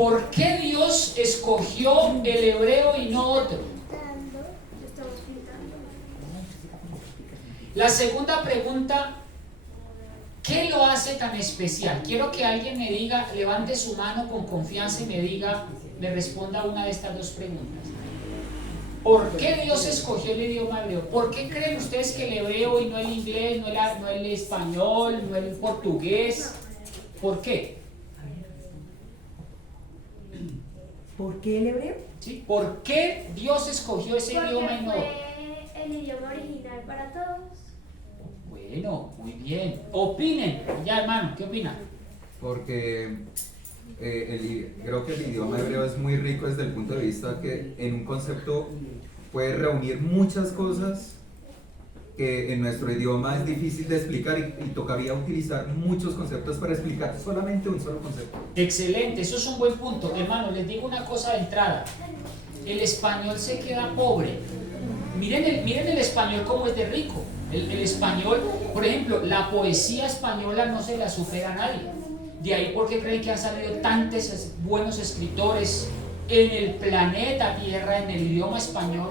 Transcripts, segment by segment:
¿Por qué Dios escogió el hebreo y no otro? La segunda pregunta, ¿qué lo hace tan especial? Quiero que alguien me diga, levante su mano con confianza y me responda a una de estas dos preguntas. ¿Por qué Dios escogió el idioma hebreo? ¿Por qué creen ustedes que el hebreo y no el inglés, no el español, no el portugués? ¿Por qué? ¿Por qué el hebreo? ¿Sí? ¿Por qué Dios escogió ese idioma y no otro? Fue el idioma original para todos. Bueno, muy bien. Opinen. Ya, hermano, ¿qué opinan? Porque creo que el idioma hebreo es muy rico desde el punto de vista que en un concepto puede reunir muchas cosas que en nuestro idioma es difícil de explicar y tocaría utilizar muchos conceptos para explicar solamente un solo concepto. Excelente, eso es un buen punto. Hermano, les digo una cosa de entrada. El español se queda pobre. Miren el español como es de rico. El español, por ejemplo, la poesía española no se la supera a nadie. De ahí porque creen que han salido tantos buenos escritores en el planeta Tierra, en el idioma español,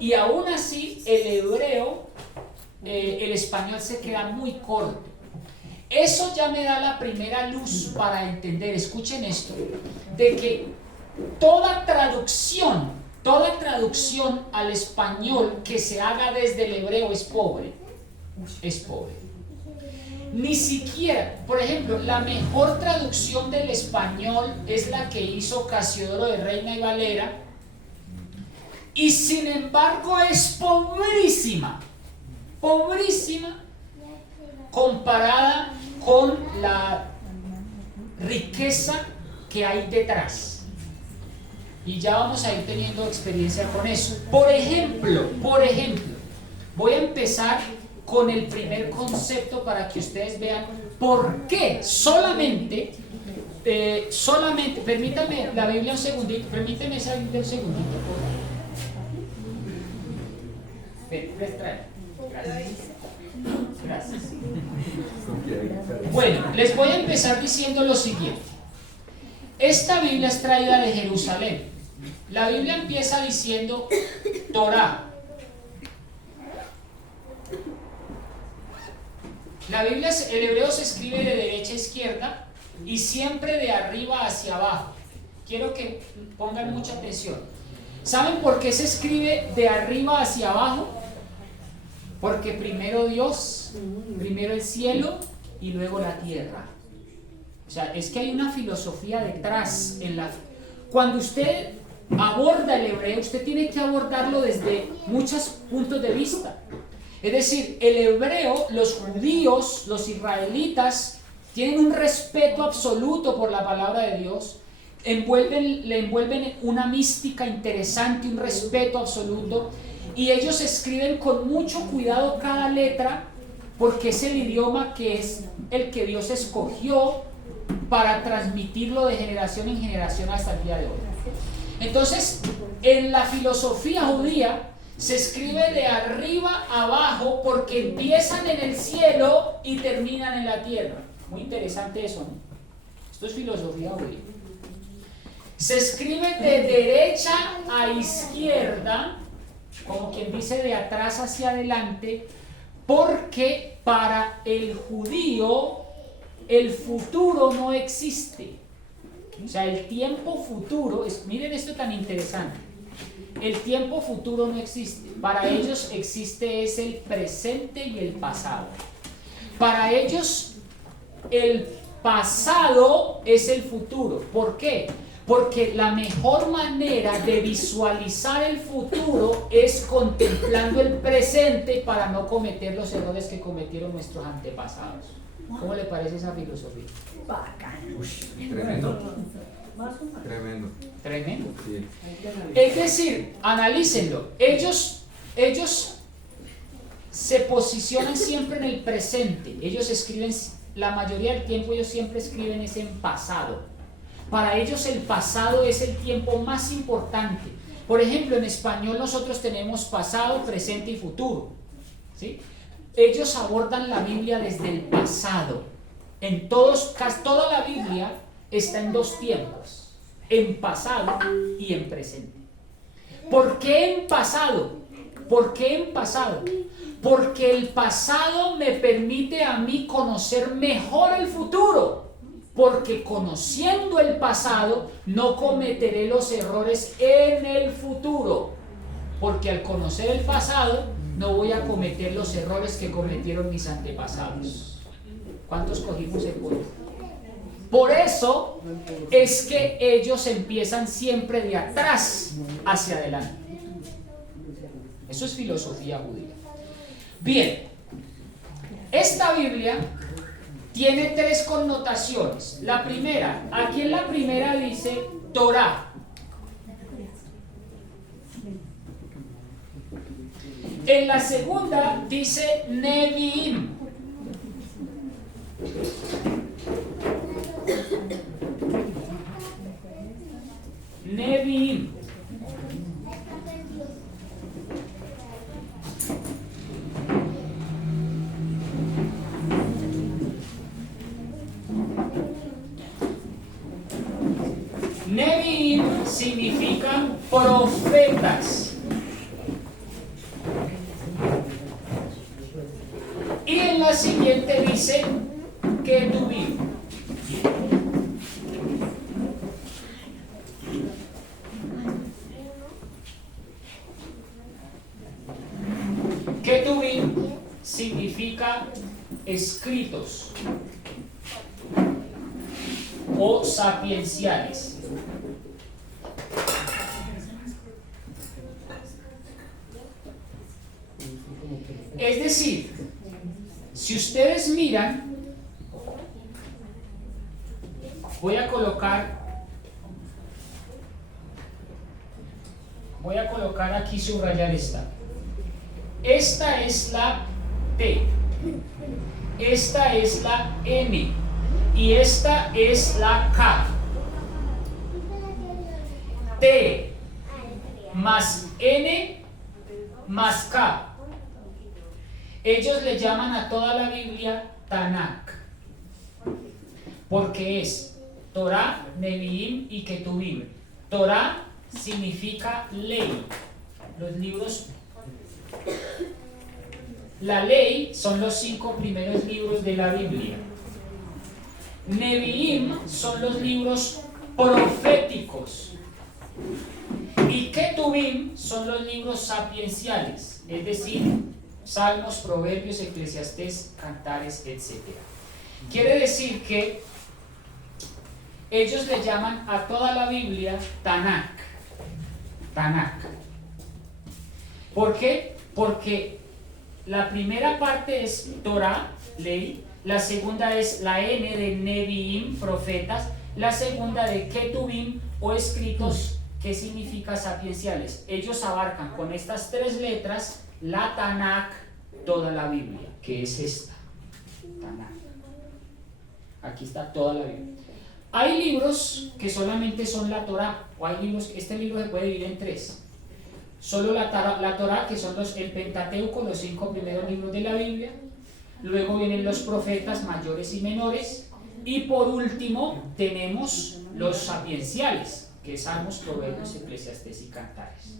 y aún así el hebreo, el español se queda muy corto. Eso ya me da la primera luz para entender, escuchen esto, de que toda traducción al español que se haga desde el hebreo es pobre. Es pobre. Ni siquiera, por ejemplo, la mejor traducción del español es la que hizo Casiodoro de Reina y Valera, y sin embargo es pobrísima, pobrísima comparada con la riqueza que hay detrás. Y ya vamos a ir teniendo experiencia con eso. Por ejemplo, voy a empezar con el primer concepto para que ustedes vean por qué solamente, permítame la Biblia un segundito, permíteme esa Biblia un segundito. Gracias. Bueno, les voy a empezar diciendo lo siguiente. Esta Biblia es traída de Jerusalén. La Biblia empieza diciendo Torá. La Biblia, el hebreo se escribe de derecha a izquierda y siempre de arriba hacia abajo. Quiero que pongan mucha atención. ¿Saben por qué se escribe de arriba hacia abajo? Porque primero Dios, primero el cielo y luego la tierra. O sea, es que hay una filosofía detrás. Cuando usted aborda el hebreo, usted tiene que abordarlo desde muchos puntos de vista. Es decir, el hebreo, los judíos, los israelitas, tienen un respeto absoluto por la palabra de Dios, le envuelven una mística interesante, un respeto absoluto, y ellos escriben con mucho cuidado cada letra, porque es el idioma que es el que Dios escogió para transmitirlo de generación en generación hasta el día de hoy. Entonces, en la filosofía judía, se escribe de arriba a abajo porque empiezan en el cielo y terminan en la tierra. Muy interesante eso, ¿no? Esto es filosofía judía. Se escribe de derecha a izquierda, como quien dice de atrás hacia adelante, porque para el judío el futuro no existe. O sea, el tiempo futuro, miren esto tan interesante. El tiempo futuro no existe. Para ellos existe es el presente y el pasado. Para ellos el pasado es el futuro. ¿Por qué? Porque la mejor manera de visualizar el futuro es contemplando el presente para no cometer los errores que cometieron nuestros antepasados. ¿Cómo le parece esa filosofía? Tremendo. Tremendo. Tremendo. Sí. Es decir, analícenlo. Ellos se posicionan siempre en el presente. Ellos escriben, la mayoría del tiempo ellos siempre escriben es en pasado. Para ellos el pasado es el tiempo más importante. Por ejemplo, en español nosotros tenemos pasado, presente y futuro, ¿sí? Ellos abordan la Biblia desde el pasado. Toda la Biblia está en dos tiempos. en pasado y en presente. ¿Por qué en pasado? ¿Por qué en pasado? Porque el pasado me permite a mí conocer mejor el futuro. Porque conociendo el pasado no cometeré los errores en el futuro. Porque al conocer el pasado no voy a cometer los errores que cometieron mis antepasados. ¿Cuántos cogimos el punto? Por eso es que ellos empiezan siempre de atrás hacia adelante. Eso es filosofía judía. Bien, esta Biblia tiene tres connotaciones. La primera, aquí en la primera dice Torah. En la segunda dice Nevi'im. Nevi'im. Nevi'im significan profetas. Y en la siguiente dice Ketuvim. Ketuvim significa escritos o sapienciales. Es decir, si ustedes miran, voy a colocar aquí subrayar esta. Esta es la T, esta es la N y esta es la K. T más N más K. Ellos le llaman a toda la Biblia Tanakh, porque es Torah, Nevi'im y Ketuvim. Torah significa ley, los libros. La ley son los 5 primeros libros de la Biblia. Nevi'im son los libros proféticos. Y Ketuvim son los libros sapienciales, es decir, Salmos, Proverbios, Eclesiastés, Cantares, etc. Quiere decir que ellos le llaman a toda la Biblia Tanakh. Tanakh. ¿Por qué? Porque la primera parte es Torah, ley, la segunda es la N de Nevi'im, profetas, la segunda de Ketuvim o escritos, que significa sapienciales. Ellos abarcan con estas tres letras la Tanakh, toda la Biblia, que es esta. Tanakh. Aquí está toda la Biblia. Hay libros que solamente son la Torah, o hay libros, este libro se puede dividir en tres. Solo la Torah, que son el Pentateuco, los 5 primeros libros de la Biblia. Luego vienen los profetas mayores y menores. Y por último tenemos los sapienciales, que es Salmos, Proverbios, Eclesiastés y Cantares.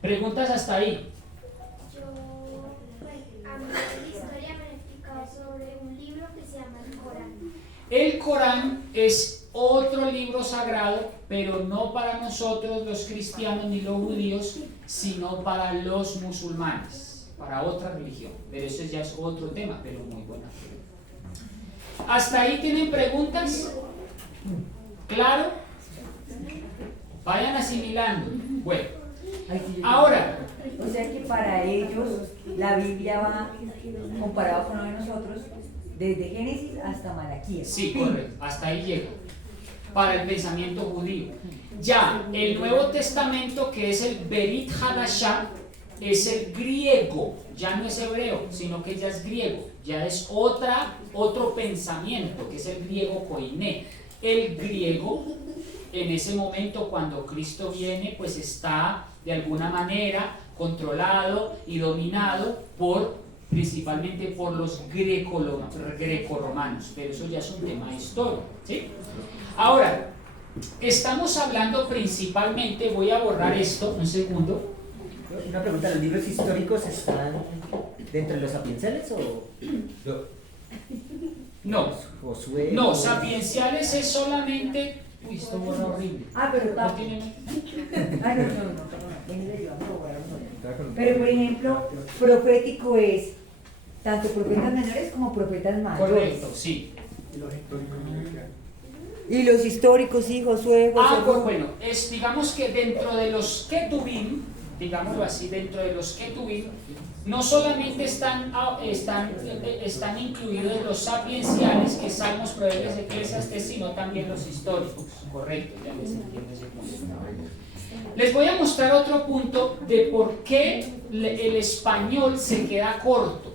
¿Preguntas hasta ahí? A mí en la historia me han explicado sobre un libro que se llama el Corán. El Corán es otro libro sagrado, pero no para nosotros los cristianos ni los judíos, sino para los musulmanes, para otra religión. Pero eso ya es otro tema, pero muy buena pregunta. ¿Hasta ahí tienen preguntas? ¿Claro? Vayan asimilando. Bueno, ahora, O sea que para ellos la Biblia va, comparado con lo de nosotros, desde Génesis hasta Malaquías. sí, correcto, hasta ahí llega. Para el pensamiento judío. Ya, el Nuevo Testamento, que es el Berit Hadashah, es el griego, ya no es hebreo, sino que ya es griego, ya es otro pensamiento, que es el griego koiné. El griego, en ese momento cuando Cristo viene, pues está de alguna manera controlado y dominado principalmente por los grecorromanos, pero eso ya es un tema histórico, ¿sí? Ahora, Estamos hablando principalmente, voy a borrar esto, un segundo. Una pregunta, ¿los libros históricos están dentro de los sapienciales o No, Josué? no, sapienciales es solamente... Uy, esto borra horrible. Pero No está. tiene- Perdón. Pero por ejemplo, profético es tanto profetas menores como profetas mayores. Correcto, sí. Y los históricos, sí, Josué, Bueno, es, digamos que dentro de los Ketubim, digámoslo así, dentro de los Ketubim, no solamente están incluidos los sapienciales, que Salmos, Proverbios, Eclesiastes, sino también los históricos. Correcto, ya les entiendo ese punto. Les voy a mostrar otro punto de por qué el español se queda corto.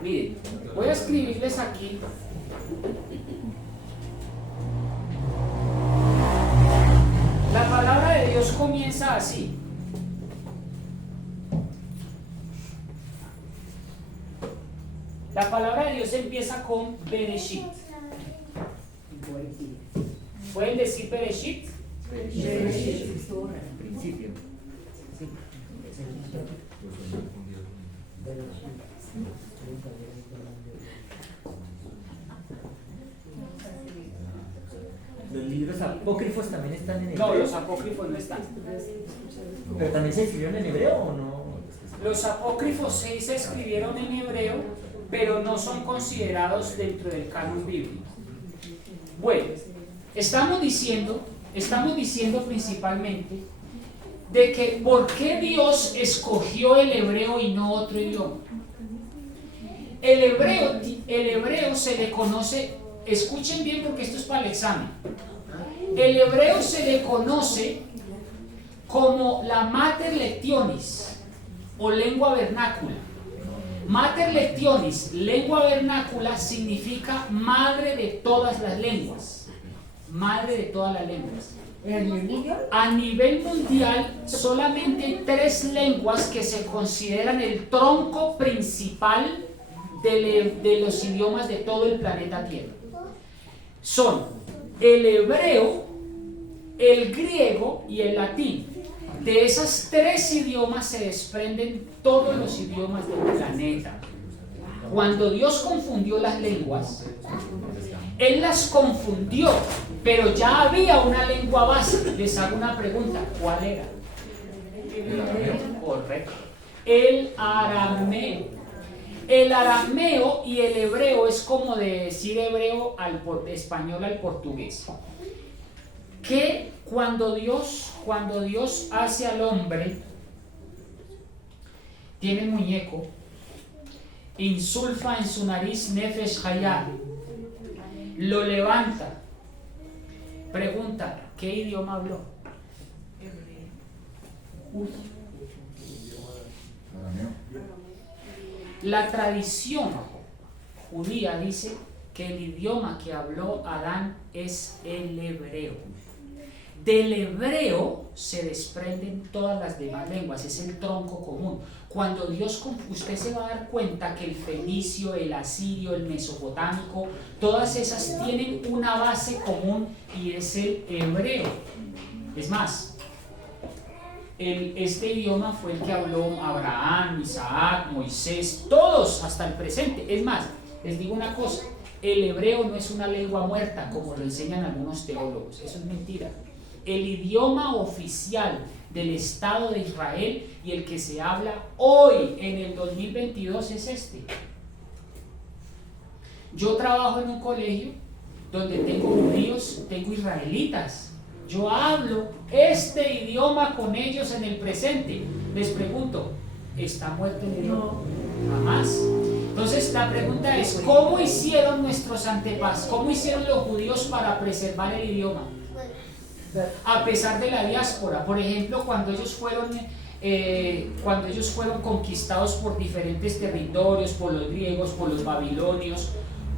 Miren, voy a escribirles aquí. La palabra de Dios comienza así. La palabra de Dios empieza con Bereshit. ¿Pueden decir Bereshit? Principio. Los libros apócrifos también están en hebreo. No, los apócrifos no están. ¿Pero también se escribieron en hebreo o no? Los apócrifos sí se escribieron en hebreo, pero no son considerados dentro del canon bíblico. Bueno, estamos diciendo principalmente de que por qué Dios escogió el hebreo y no otro idioma. El hebreo se le conoce, escuchen bien porque esto es para el examen. El hebreo se le conoce como la Mater Lectionis o lengua vernácula. Mater Lectionis, lengua vernácula, significa madre de todas las lenguas. Madre de todas las lenguas. A nivel mundial, solamente hay 3 lenguas que se consideran el tronco principal de los idiomas de todo el planeta Tierra. Son el hebreo, el griego y el latín. De esas 3 idiomas se desprenden todos los idiomas del planeta. Cuando Dios confundió las lenguas, Él las confundió, pero ya había una lengua base. Les hago una pregunta, ¿cuál era? El arameo. Correcto. El arameo. El arameo y el hebreo es como de decir hebreo al español al portugués. Que cuando Dios hace al hombre, tiene el muñeco, insulfa en su nariz Nefesh Hayah, lo levanta, pregunta, ¿qué idioma habló? La tradición judía dice que el idioma que habló Adán es el hebreo. Del hebreo se desprenden todas las demás lenguas, es el tronco común. Cuando Dios, usted se va a dar cuenta que el fenicio, el asirio, el mesopotámico, todas esas tienen una base común y es el hebreo. Es más, este idioma fue el que habló Abraham, Isaac, Moisés, todos hasta el presente. Es más, les digo una cosa, el hebreo no es una lengua muerta como lo enseñan algunos teólogos, eso es mentira. El idioma oficial del Estado de Israel y el que se habla hoy en el 2022 es este. Yo trabajo en un colegio donde tengo judíos, tengo israelitas. Yo hablo este idioma con ellos en el presente. Les pregunto, ¿está muerto el idioma? Jamás. Entonces la pregunta es, ¿cómo hicieron nuestros antepasados? ¿Cómo hicieron los judíos para preservar el idioma? A pesar de la diáspora, por ejemplo, cuando ellos fueron conquistados por diferentes territorios, por los griegos, por los babilonios,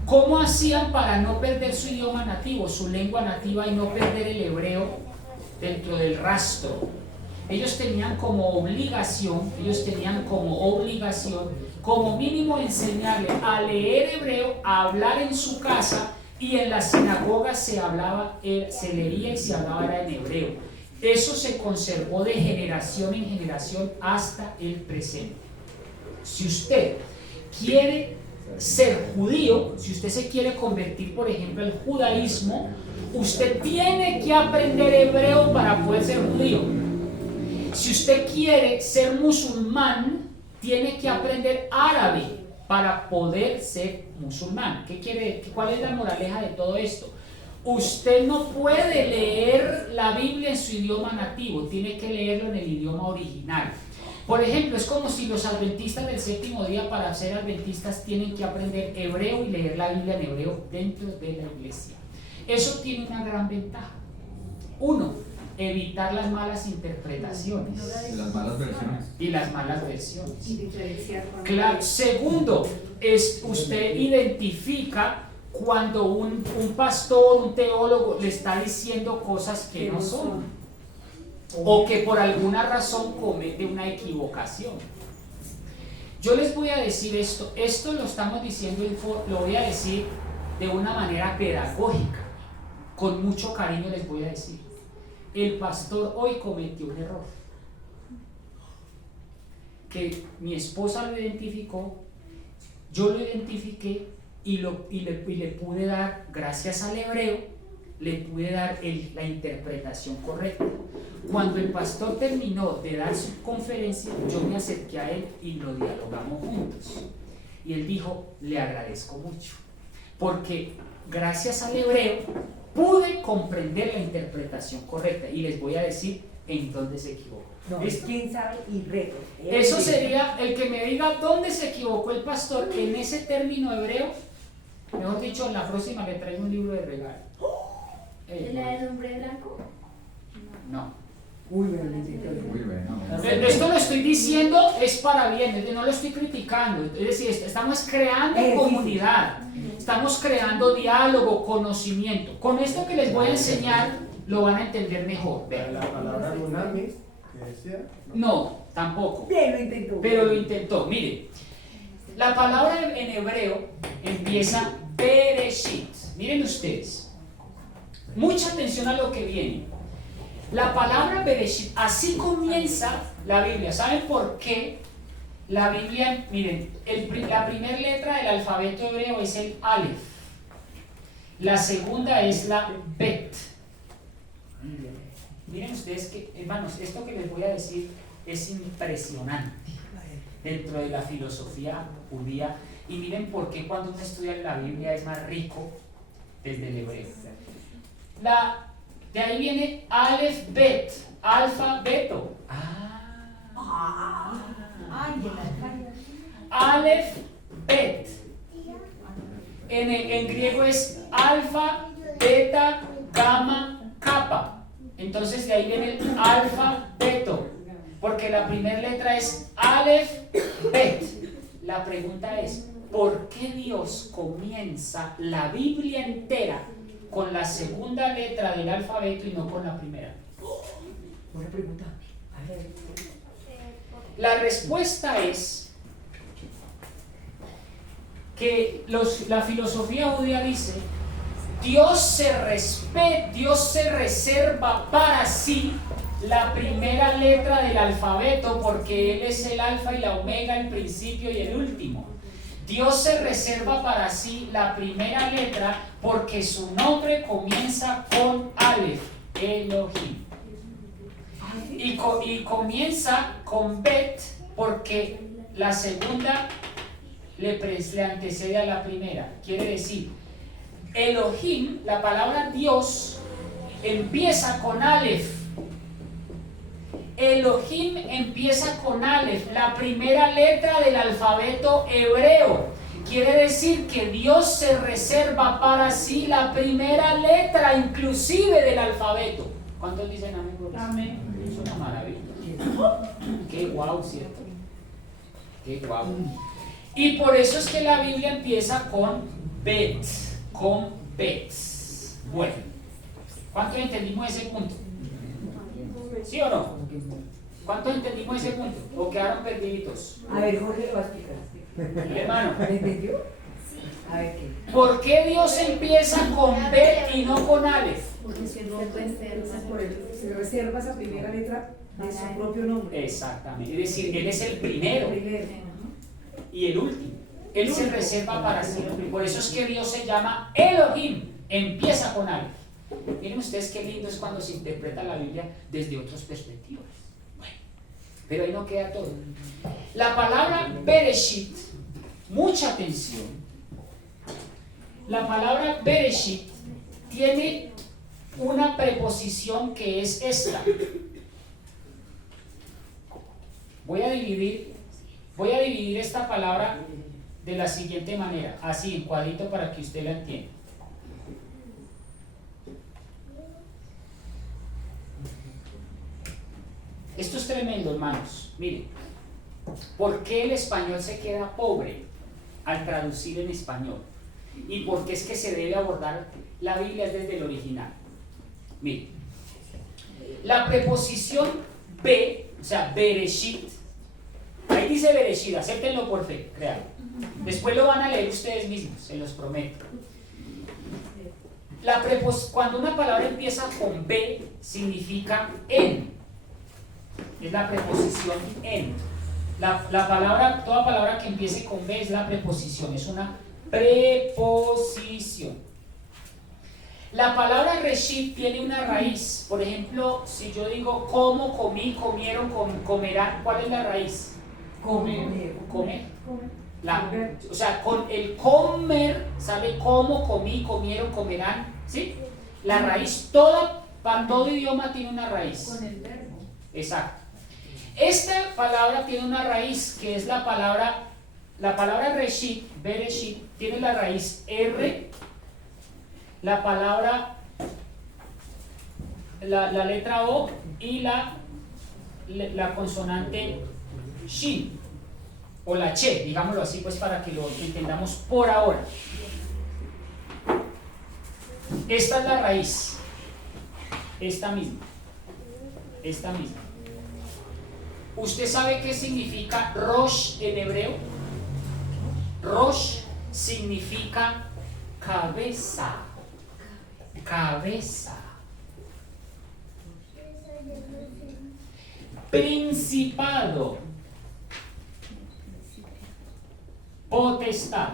¿cómo hacían para no perder su idioma nativo, su lengua nativa y no perder el hebreo dentro del rastro? Ellos tenían como obligación, como mínimo enseñarle a leer hebreo, a hablar en su casa y en las sinagogas se leía y se hablaba era en hebreo. Eso se conservó de generación en generación hasta el presente. Si usted quiere ser judío, si usted se quiere convertir, por ejemplo, al judaísmo, usted tiene que aprender hebreo para poder ser judío. Si usted quiere ser musulmán, tiene que aprender árabe para poder ser musulmán. ¿Cuál es la moraleja de todo esto? Usted no puede leer la Biblia en su idioma nativo, tiene que leerlo en el idioma original. Por ejemplo, es como si los adventistas del séptimo día, para ser adventistas, tienen que aprender hebreo y leer la Biblia en hebreo dentro de la iglesia. Eso tiene una gran ventaja. Uno, evitar las malas interpretaciones Y las malas versiones. y las malas versiones. Y diferenciar con Claro. Segundo, usted identifica cuando un pastor, un teólogo le está diciendo cosas que no son, o que por alguna razón comete una equivocación. Yo les voy a decir esto lo estamos diciendo, lo voy a decir de una manera pedagógica, con mucho cariño les voy a decir. El pastor hoy cometió un error, que mi esposa lo identificó, yo lo identifiqué y le pude dar, gracias al hebreo, le pude dar la interpretación correcta. Cuando el pastor terminó de dar su conferencia, yo me acerqué a él y lo dialogamos juntos. Y él dijo, le agradezco mucho, porque gracias al hebreo pude comprender la interpretación correcta. Y les voy a decir en dónde se equivocó. No, ¿Listo? quién sabe y reto. Eso sería el que me diga dónde se equivocó el pastor en ese término hebreo. Mejor dicho, en la próxima le traigo un libro de regalo. ¿De la del hombre blanco? No. Uy, bueno, necesito. Muy bueno. Esto lo estoy diciendo es para bien, no lo estoy criticando. Es decir, estamos creando comunidad, estamos creando diálogo, conocimiento. Con esto que les voy a enseñar lo van a entender mejor. Vean. La palabra dunamis, que decía. No, tampoco. Bien, lo intentó. Pero lo intentó. Mire, la palabra en hebreo empieza Bereshit. Miren ustedes, mucha atención a lo que viene. La palabra Bereshit, así comienza la Biblia. ¿Saben por qué? La Biblia, miren, la primera letra del alfabeto hebreo es el Aleph. La segunda es la Bet. Miren ustedes que, hermanos, esto que les voy a decir es impresionante dentro de la filosofía judía. Y miren por qué cuando uno estudia la Biblia es más rico desde el hebreo. De ahí viene Aleph Bet, alfabeto. Aleph Bet. En griego es alfa, beta, gamma, kappa. Entonces de ahí viene el alfabeto, porque la primera letra es Aleph Bet. La pregunta es, ¿por qué Dios comienza la Biblia entera con la segunda letra del alfabeto y no con la primera? Buena pregunta. A ver. La respuesta es que la filosofía judía dice, Dios se reserva para sí la primera letra del alfabeto porque Él es el alfa y la omega, el principio y el último. Dios se reserva para sí la primera letra porque su nombre comienza con Aleph, Elohim. Y comienza con Bet porque la segunda le antecede a la primera. Quiere decir, Elohim, la palabra Dios, empieza con Aleph. Elohim empieza con Aleph, la primera letra del alfabeto hebreo. Quiere decir que Dios se reserva para sí la primera letra, inclusive del alfabeto. ¿Cuántos dicen amén? Amén. Es una maravilla. Qué guau, ¿cierto? Qué guau. Y por eso es que la Biblia empieza con Bet, con Bet. Bueno, ¿cuántos entendimos ese punto? ¿Sí o no? ¿Cuántos entendimos ese punto? ¿O quedaron perdiditos? A ver, Jorge lo va a explicar. Hermano, ¿Me entendió? A ver qué. ¿Por qué Dios empieza con B y no con Aleph? Porque se reserva esa primera letra de su propio nombre. Exactamente, es decir, Él es el primero y el último. Él se reserva para siempre. Por eso es que Dios se llama Elohim, empieza con Aleph. Miren ustedes qué lindo es cuando se interpreta la Biblia desde otras perspectivas. Bueno, pero ahí no queda todo. La palabra Bereshit, mucha atención. La palabra Bereshit tiene una preposición que es esta. Voy a dividir esta palabra de la siguiente manera, así en cuadrito para que usted la entienda. Esto es tremendo, hermanos. Miren, ¿por qué el español se queda pobre al traducir en español? ¿Y por qué es que se debe abordar la Biblia desde el original? Miren, la preposición be, o sea, Bereshit, ahí dice Bereshit, acéptenlo por fe, créanlo. Después lo van a leer ustedes mismos, se los prometo. Cuando una palabra empieza con B, significa en. Es la preposición en. Toda palabra que empiece con B es la preposición, es una preposición. La palabra reshit tiene una raíz. Por ejemplo, si yo digo como, comí, comieron, comerán, ¿cuál es la raíz? Comer. O sea, con el comer sale como, comí, comieron, comerán, ¿sí? La raíz, para todo idioma tiene una raíz. Con el verbo. Exacto. Esta palabra tiene una raíz que es la palabra reshit, bereshit, tiene la raíz R, la palabra, la letra O y la consonante shin, o la che, digámoslo así, pues para que lo entendamos por ahora. Esta es la raíz, esta misma. ¿Usted sabe qué significa Rosh en hebreo? Rosh significa cabeza. Principado. Potestad.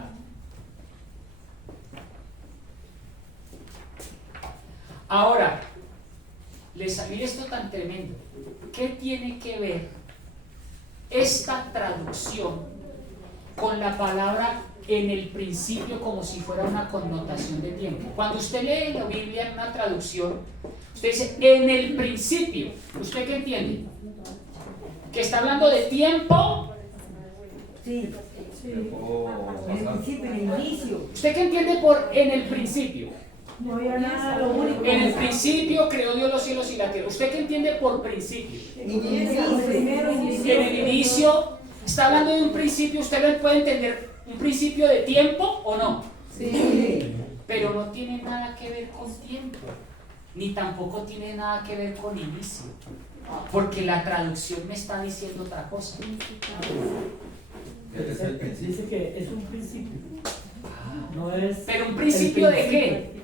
Ahora, mire esto tan tremendo. ¿Qué tiene que ver esta traducción con la palabra en el principio como si fuera una connotación de tiempo? Cuando usted lee la Biblia en una traducción, usted dice en el principio. ¿Usted qué entiende? ¿Que está hablando de tiempo? Sí. En el principio, en el inicio. ¿Usted qué entiende por en el principio? No había nada, lo único. En el principio creó Dios los cielos y la tierra. ¿Usted qué entiende por principio? Primero inició. En el inicio, está hablando de un principio. ¿Usted lo puede entender? ¿Un principio de tiempo o no? Sí. Pero no tiene nada que ver con tiempo, ni tampoco tiene nada que ver con inicio, porque la traducción me está diciendo otra cosa. Es el principio. Dice que es un principio. No es. ¿Pero un principio de qué?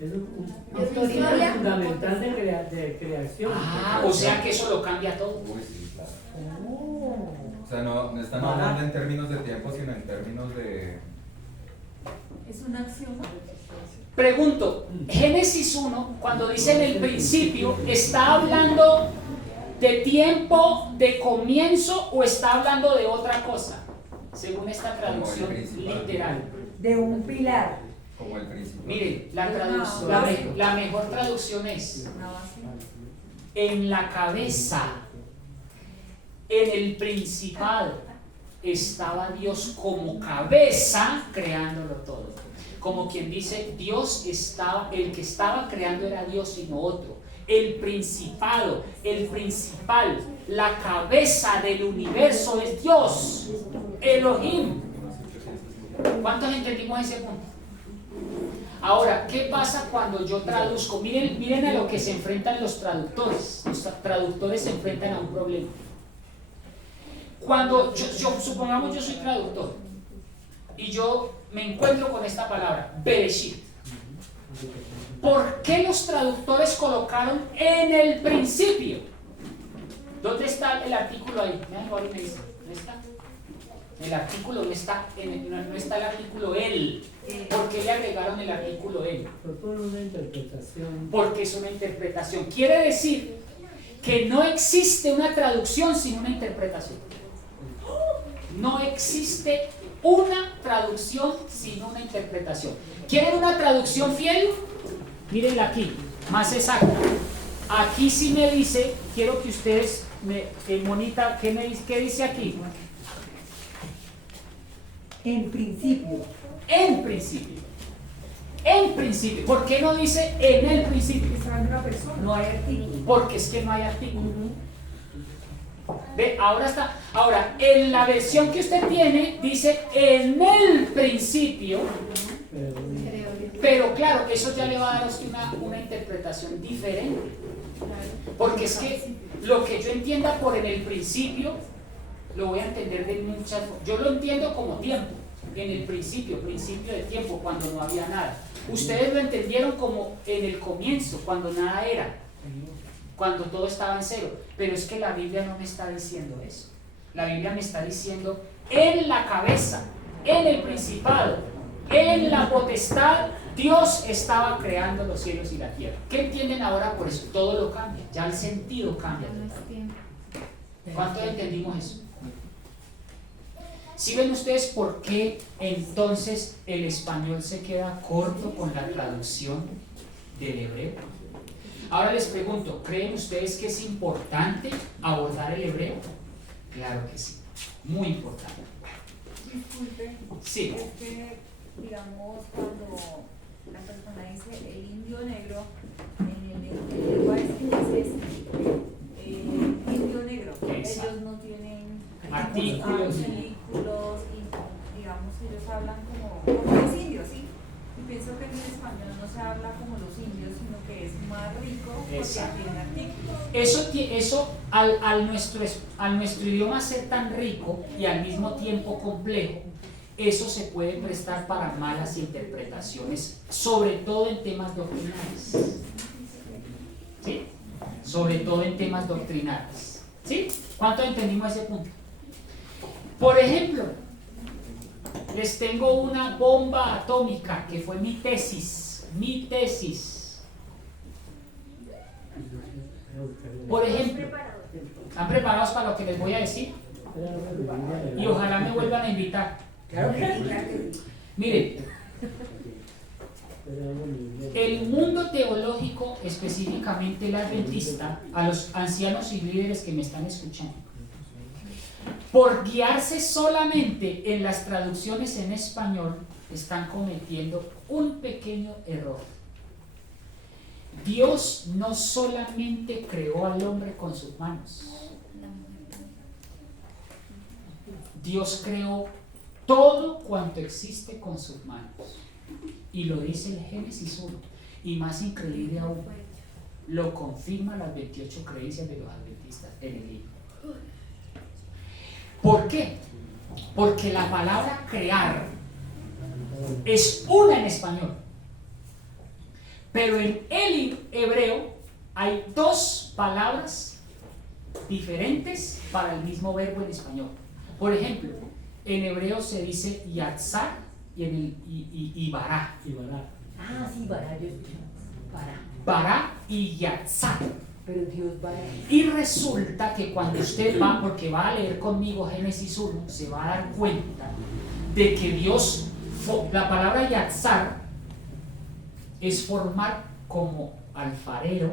Es un principio fundamental de creación. O sea que eso lo cambia todo. Uy, sí, claro. O sea, no están hablando en términos de tiempo, sino en términos de... Es una acción. Pregunto, Génesis 1, cuando dice en el principio, ¿está hablando de tiempo, de comienzo o está hablando de otra cosa? Según esta traducción literal. De un pilar. Como el principio. Miren, No, la mejor traducción es en la cabeza, en el principado, estaba Dios como cabeza creándolo todo. Como quien dice, el que estaba creando era Dios y no otro. El principado, el principal, la cabeza del universo es Dios, Elohim. ¿Cuántos entendimos ese punto? Ahora, ¿qué pasa cuando yo traduzco? Miren a lo que se enfrentan los traductores. Los traductores se enfrentan a un problema. Cuando supongamos yo soy traductor y yo me encuentro con esta palabra, Bereshit. ¿Por qué los traductores colocaron en el principio? ¿Dónde está el artículo ahí? Me dice, ¿no está? El artículo no está, no está el artículo él. ¿Por qué le agregaron el artículo él? Por una interpretación. Porque es una interpretación. Quiere decir que no existe una traducción sin una interpretación. No existe una traducción sin una interpretación. ¿Quieren una traducción fiel? Mírenla aquí, más exacta. Aquí sí me dice, quiero que ustedes, Monita, ¿qué dice aquí? En principio. En principio. En principio. ¿Por qué no dice en el principio? No hay artículo. Porque es que no hay artículo. ¿Ve? Ahora está. Ahora, en la versión que usted tiene, dice en el principio. Pero claro, eso ya le va a dar a usted una interpretación diferente. Porque es que lo que yo entienda por en el principio, lo voy a entender de muchas formas. Yo lo entiendo como tiempo. En el principio de tiempo, cuando no había nada. Ustedes lo entendieron como en el comienzo, cuando nada era. Cuando todo estaba en cero. Pero es que la Biblia no me está diciendo eso. La Biblia me está diciendo en la cabeza, en el principado, en la potestad, Dios estaba creando los cielos y la tierra. ¿Qué entienden ahora por eso? Todo lo cambia, ya el sentido cambia. ¿Cuánto entendimos eso? ¿Sí ven ustedes por qué entonces el español se queda corto con la traducción del hebreo? Ahora les pregunto, ¿creen ustedes que es importante abordar el hebreo? Claro que sí, muy importante. Disculpe, Sí. es que, digamos, cuando la persona dice el indio negro, en el lenguaje es indio negro, Exacto. ellos no tienen Artículos. artículos y digamos ellos hablan como los indios, ¿sí? Y pienso que en el español no se habla como los indios, sino que es más rico porque Exacto. tienen artículos. Eso al nuestro idioma ser tan rico y al mismo tiempo complejo, eso se puede prestar para malas interpretaciones, sobre todo en temas doctrinales. ¿Sí? Sobre todo en temas doctrinales. ¿Sí? ¿Cuánto entendimos ese punto? Por ejemplo, les tengo una bomba atómica que fue mi tesis. Por ejemplo, ¿están preparados para lo que les voy a decir? Y ojalá me vuelvan a invitar. Claro que sí, claro que sí. Miren, el mundo teológico, específicamente el adventista, a los ancianos y líderes que me están escuchando, por guiarse solamente en las traducciones en español, están cometiendo un pequeño error. Dios no solamente creó al hombre con sus manos. Dios creó todo cuanto existe con sus manos. Y lo dice el Génesis 1. Y más increíble aún, lo confirman las 28 creencias de los adventistas en el libro. ¿Por qué? Porque la palabra crear es una en español. Pero en el hebreo hay dos palabras diferentes para el mismo verbo en español. Por ejemplo, en hebreo se dice yatzar y bará. Ah, sí, Bará, yo escuché. Bará. Bará y yatzar. Pero Dios Bará. Y resulta que cuando usted va, porque va a leer conmigo Génesis 1, se va a dar cuenta de que Dios, la palabra yatzar es formar como alfarero,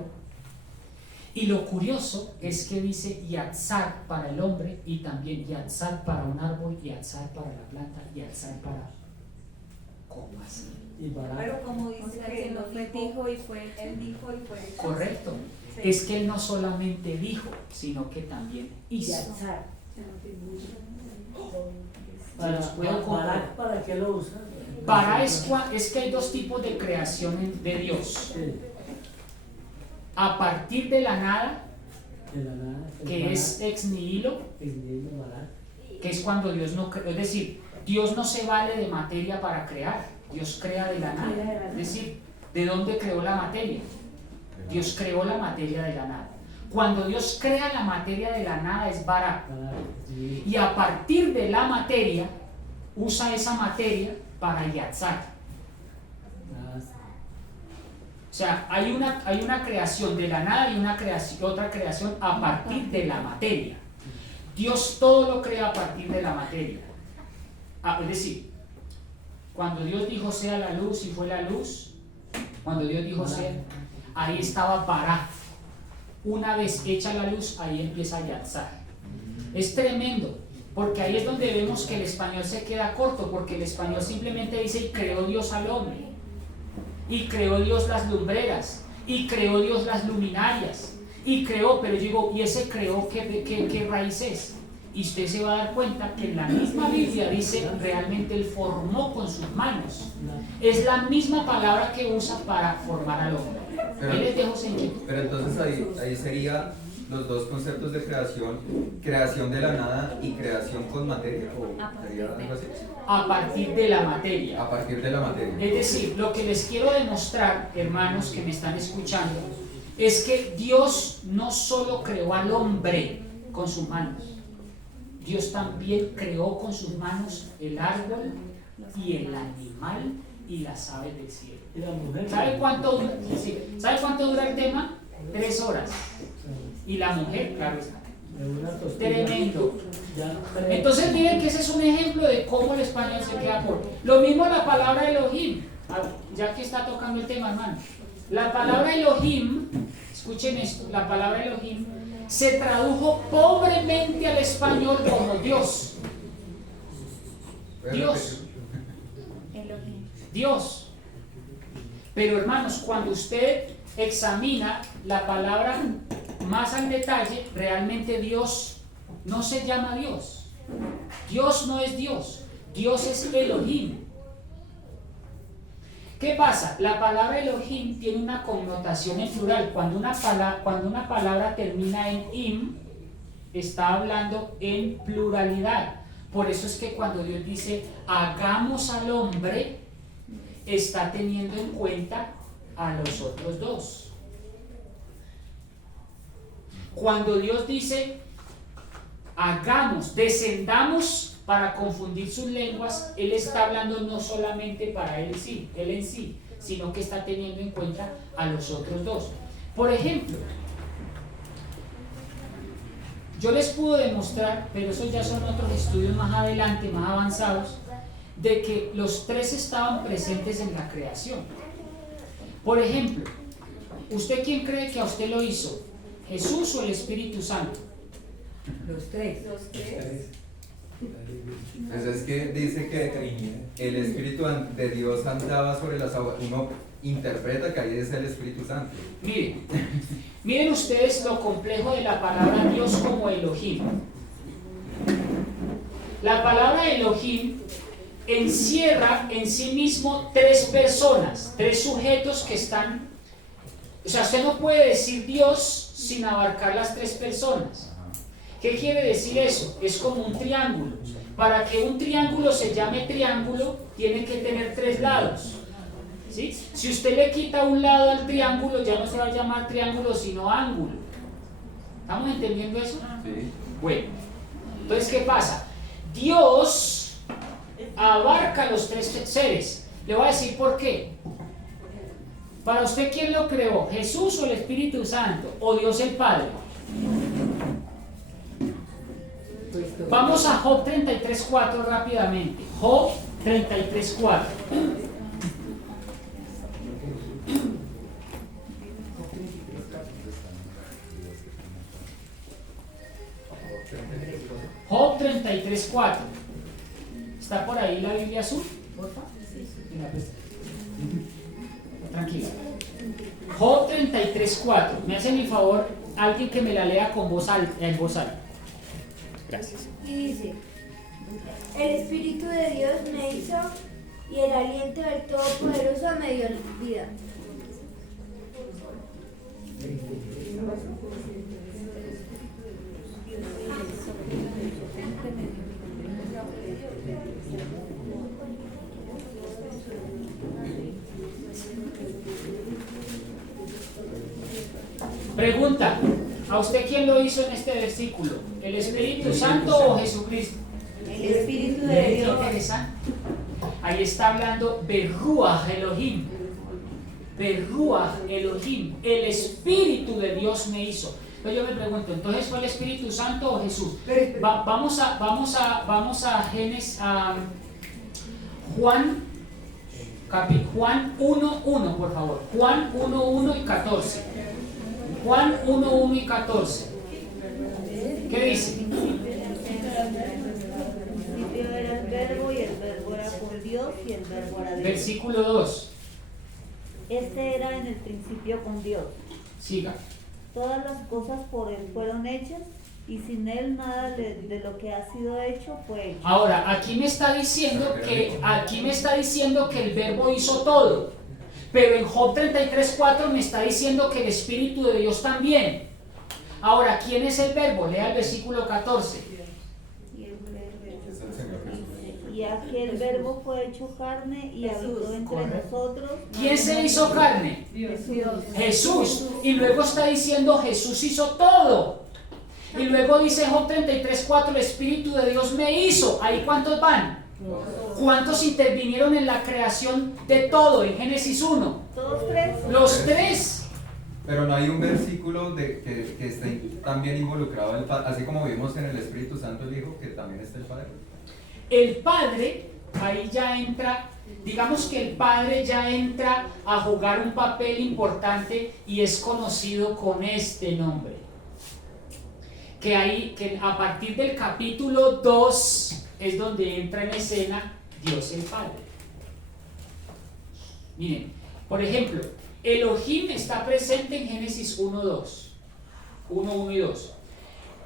y lo curioso es que dice yatzar para el hombre y también yatzar para un árbol, yatzar para la planta, yatzar para... ¿Cómo así? Pero como dice O sea, que que no fue dijo y fue hecho. él dijo y fue hecho. Correcto. Sí. Es que él no solamente dijo, sino que también hizo. Yatzar. ¿Para qué lo usan? Para es que hay dos tipos de creación de Dios. Sí, A partir de la nada, de la nada. que es ex nihilo, Es nihilo, Bará. que es cuando Dios no creó, es decir, Dios no se vale de materia para crear, Dios crea de la nada. Es decir, ¿de dónde creó la materia? Dios creó la materia de la nada. Cuando Dios crea la materia de la nada es bara. Y a partir de la materia, usa esa materia para yatzar. O sea, hay una creación de la nada y otra creación a partir de la materia. Dios todo lo crea a partir de la materia. Es decir, cuando Dios dijo sea la luz y fue la luz, cuando Dios dijo sea, ahí estaba bara. Una vez hecha la luz, ahí empieza a yatzar. Es tremendo, porque ahí es donde vemos que el español se queda corto, porque el español simplemente dice y creó Dios al hombre, y creó Dios las lumbreras, y creó Dios las luminarias, y creó, pero yo digo, ¿y ese creó qué raíz es? Y usted se va a dar cuenta que en la misma Biblia dice realmente Él formó con sus manos. Es la misma palabra que usa para formar al hombre. Ahí les dejo sentido. Pero entonces ahí sería los dos conceptos de creación de la nada y creación con materia, o sería algo así. A partir de la materia. A partir de la materia. Es decir, lo que les quiero demostrar, hermanos que me están escuchando, es que Dios no solo creó al hombre con sus manos, Dios también creó con sus manos el árbol y el animal y las aves del cielo. Y la mujer. ¿Sabe cuánto dura? Sí. ¿Sabe cuánto dura el tema? 3 horas. Y la mujer, claro está. Tremendo. Entonces miren que ese es un ejemplo de cómo el español se queda corto. Lo mismo la palabra Elohim, ya que está tocando el tema, hermano. La palabra Elohim, escuchen esto, la palabra Elohim se tradujo pobremente al español como Dios. Dios. Dios. Pero hermanos, cuando usted examina la palabra más al detalle, realmente Dios no se llama Dios. Dios no es Dios. Dios es Elohim. ¿Qué pasa? La palabra Elohim tiene una connotación en plural. Cuando una palabra termina en im, está hablando en pluralidad. Por eso es que cuando Dios dice hagamos al hombre, está teniendo en cuenta a los otros dos. Cuando Dios dice hagamos, descendamos para confundir sus lenguas, Él está hablando no solamente para Él en sí, sino que está teniendo en cuenta a los otros dos. Por ejemplo, yo les puedo demostrar, pero esos ya son otros estudios más adelante, más avanzados, de que los tres estaban presentes en la creación. Por ejemplo, ¿usted quién cree que a usted lo hizo? ¿Jesús o el Espíritu Santo? Los tres. Entonces es que dice que el Espíritu de Dios andaba sobre las aguas. Uno interpreta que ahí es el Espíritu Santo. Miren ustedes lo complejo de la palabra Dios como Elohim. La palabra Elohim encierra en sí mismo tres personas, tres sujetos que están. O sea, usted no puede decir Dios sin abarcar las tres personas. ¿Qué quiere decir eso? Es como un triángulo. Para que un triángulo se llame triángulo, tiene que tener tres lados. ¿Sí? Si usted le quita un lado al triángulo, ya no se va a llamar triángulo, sino ángulo. ¿Estamos entendiendo eso? Sí. Bueno, entonces, ¿qué pasa? Dios abarca los tres seres. Le voy a decir por qué. Para usted, ¿quién lo creó? ¿Jesús o el Espíritu Santo? ¿O Dios el Padre? Vamos a Job 33.4 rápidamente. Job 33.4. Job 33.4. ¿Está por ahí la Biblia azul? Porfa. Tranquila. Job 33.4. Me hacen el favor alguien que me la lea con voz alta, en voz alta. Gracias. Y dice, el Espíritu de Dios me hizo y el aliento del Todopoderoso me dio vida. Pregunta, ¿a usted quién lo hizo en este versículo? ¿El Espíritu Santo o Jesucristo? El Espíritu Qué de Dios. interesante. Ahí está hablando Beruach Elohim. Beruach Elohim. El Espíritu de Dios me hizo. Entonces yo me pregunto, ¿entonces fue el Espíritu Santo o Jesús? Vamos a Génesis, a Juan 1:1, por favor. Juan 1:1 y 14. Juan 1:1 y 14. ¿Qué dice? En el principio era el verbo y el verbo era por Dios y el verbo era Dios. Versículo 2. Este era en el principio con Dios. Siga. Todas las cosas por él fueron hechas y sin él nada de lo que ha sido hecho fue hecho. Ahora, aquí me está diciendo que el verbo hizo todo. Pero en Job 33:4 me está diciendo que el Espíritu de Dios también. Ahora, ¿quién es el verbo? Lea el versículo 14. Y el Es el Señor Jesús. Y aquel verbo fue hecho carne y habitó entre nosotros. ¿Quién se hizo carne? Jesús. Y luego está diciendo Jesús hizo todo. Y luego dice Job 33:4, el Espíritu de Dios me hizo. ¿Ahí cuántos van? ¿Cuántos intervinieron en la creación de todo en Génesis 1? Todos tres. Los tres. Pero no hay un versículo que esté también involucrado el Padre, así como vimos en el Espíritu Santo el Hijo, que también está el Padre. El Padre, ahí ya entra, digamos que el Padre ya entra a jugar un papel importante y es conocido con este nombre. Que a partir del capítulo 2 es donde entra en escena Dios el Padre. Miren, por ejemplo, Elohim está presente en Génesis 1:2. 1:1 y 2.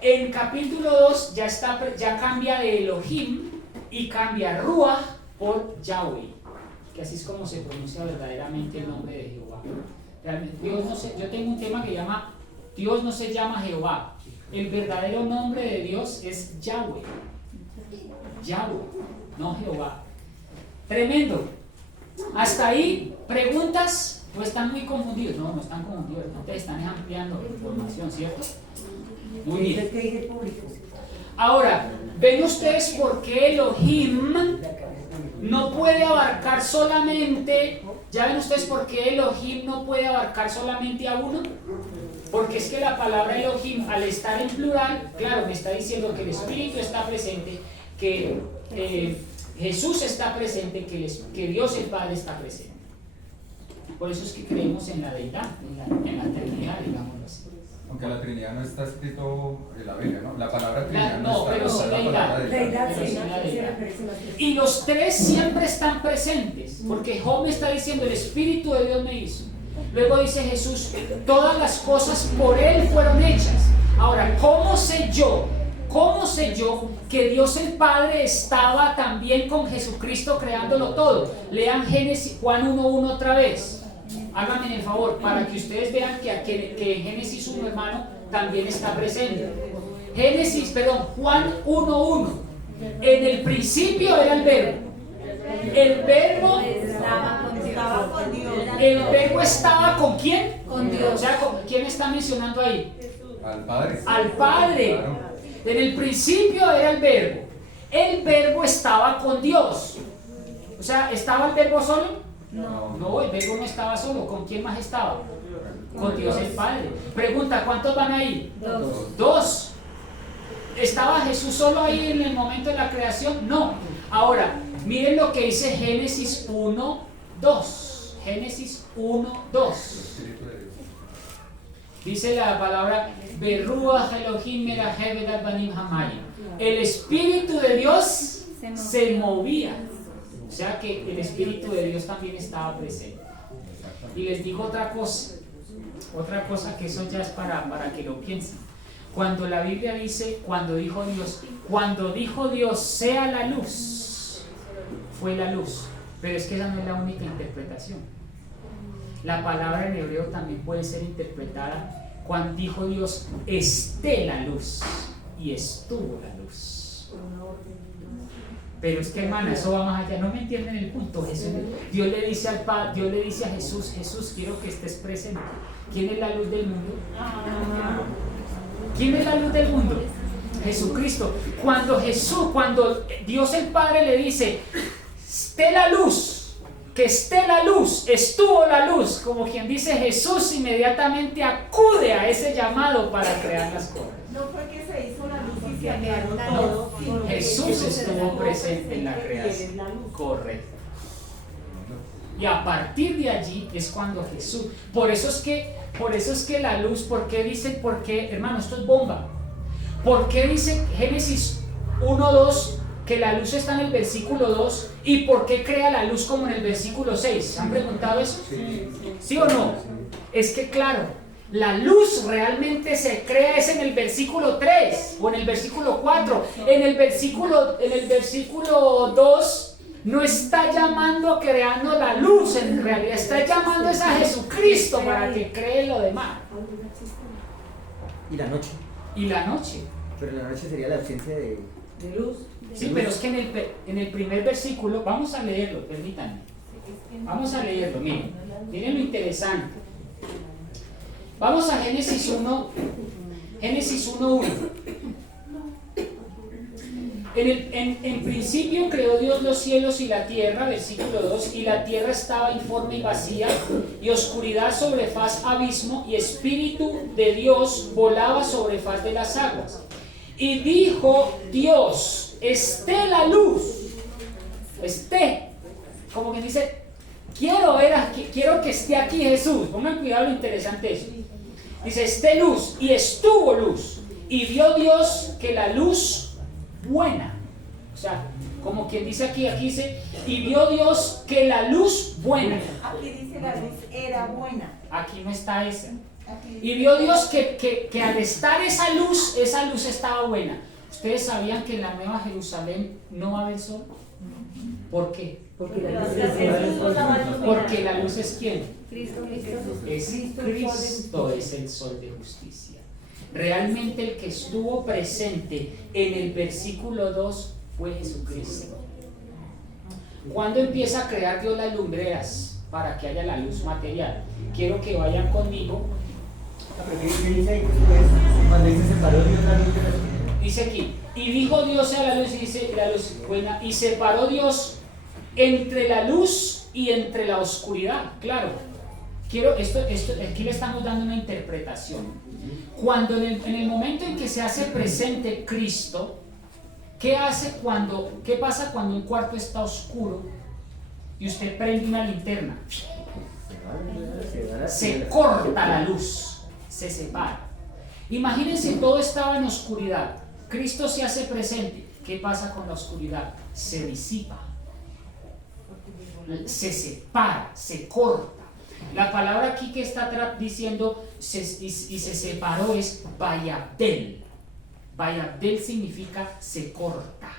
En capítulo 2 ya cambia de Elohim y cambia Ruach por Yahweh, que así es como se pronuncia verdaderamente el nombre de Jehová. Realmente, yo tengo un tema que llama Dios no se llama Jehová. El verdadero nombre de Dios es Yahweh. Yahweh, no Jehová. Tremendo. Hasta ahí, preguntas. ¿No están muy confundidos? No están confundidos. Ustedes están ampliando la información, ¿cierto? Muy bien. ¿Qué dice el público? Ahora, ¿ven ustedes por qué Elohim no puede abarcar solamente? ¿Ya ven ustedes por qué Elohim no puede abarcar solamente a uno? Porque es que la palabra Elohim, al estar en plural, claro, me está diciendo que el Espíritu está presente, que Jesús está presente, que Dios el Padre está presente. Por eso es que creemos en la deidad, en la Trinidad, digámoslo así. Aunque la Trinidad no está escrito en la Biblia, ¿no? La palabra Trinidad No, no está, pero sí está la palabra Deidad, Pero sí, sí la deidad. sí. Y los tres siempre están presentes, porque Job me está diciendo, el Espíritu de Dios me hizo. Luego dice Jesús, todas las cosas por Él fueron hechas. Ahora, ¿cómo sé yo que Dios el Padre estaba también con Jesucristo creándolo todo? Lean Génesis, Juan 1:1 otra vez. Háganme el favor, para que ustedes vean que en Génesis 1, hermano, también está presente. Juan 1:1. En el principio era el verbo. El verbo Estaba con Dios. ¿El verbo estaba con quién? Con Dios. O sea, ¿quién está mencionando ahí? Al Padre. Al Padre. Claro. En el principio era el verbo. El verbo estaba con Dios. O sea, ¿estaba el verbo solo? No, el verbo no estaba solo. ¿Con quién más estaba? Con Dios el Padre. Pregunta, ¿cuántos van ahí? Dos. ¿Estaba Jesús solo ahí en el momento de la creación? No. Ahora, miren lo que dice Génesis 1:2. Génesis 1:2. Dice la palabra Beruach Elohim Merajeh Vedat Banim Hamayim. El Espíritu de Dios se movía. O sea que el Espíritu de Dios también estaba presente. Y les digo otra cosa que eso ya es para que lo piensen. Cuando la Biblia dice, cuando dijo Dios sea la luz, fue la luz. Pero es que esa no es la única interpretación. La palabra en hebreo también puede ser interpretada cuando dijo Dios esté la luz, y estuvo la luz. Pero es que, hermana, eso va más allá. No me entienden el punto. Dios le dice al Padre, Dios le dice a Jesús, quiero que estés presente. ¿Quién es la luz del mundo? ¿Quién es la luz del mundo? Jesucristo. Cuando Dios el Padre le dice, esté la luz, que esté la luz, estuvo la luz, como quien dice, Jesús inmediatamente acude a ese llamado para crear las cosas. No fue que se hizo la luz y se aclaró No, todo, sino que Jesús Jesús estuvo presente en la creación. Correcto. Y a partir de allí es cuando Jesús. Por eso es que la luz, ¿por qué dice? Porque, hermano, esto es bomba. ¿Por qué dice Génesis 1:2 que la luz está en el versículo 2? ¿Y por qué crea la luz como en el versículo 6? ¿Se han preguntado eso? ¿Sí o no? Es que claro, la luz realmente se crea es en el versículo 3 o en el versículo 4. En el versículo 2 no está llamando creando la luz, en realidad está llamando es a Jesucristo para que cree lo demás. Y la noche. Y la noche. Pero la noche sería la ausencia de luz. Sí, pero es que en el primer versículo, vamos a leerlo, permítanme. Vamos a leerlo, miren lo interesante. Vamos a Génesis 1:1. En principio creó Dios los cielos y la tierra, versículo 2, y la tierra estaba informe y vacía, y oscuridad sobre faz abismo, y espíritu de Dios volaba sobre faz de las aguas. Y dijo Dios, esté la luz, esté, como que dice, quiero que esté aquí Jesús. Pongan cuidado lo interesante eso. Dice, esté luz, y estuvo luz, y vio Dios que la luz buena, o sea, como quien dice aquí dice, y vio Dios que la luz buena. Aquí dice la luz era buena. Aquí no está esa. Y vio Dios que al estar esa luz estaba buena. ¿Ustedes sabían que en la Nueva Jerusalén no va a haber sol? ¿Por qué? Porque la luz es Porque la luz es ¿quién? Cristo. Es Cristo, es el sol de justicia. Realmente el que estuvo presente en el versículo 2 fue Jesucristo. ¿Cuándo empieza a crear Dios las lumbreras para que haya la luz material? Quiero que vayan conmigo. ¿Qué dice ahí? Cuando dice separó Dios la luz de las tinieblas. Dice aquí, y dijo Dios a la luz, y dice la luz buena, y separó Dios entre la luz y entre la oscuridad. Claro, aquí le estamos dando una interpretación. Cuando en el momento en que se hace presente Cristo, ¿qué pasa cuando un cuarto está oscuro y usted prende una linterna? Se corta la luz, se separa. Imagínense, todo estaba en oscuridad, Cristo se hace presente. ¿Qué pasa con la oscuridad? Se disipa, se separa, se corta. La palabra aquí que está diciendo y se separó es Vayabdel. Vayabdel significa se corta,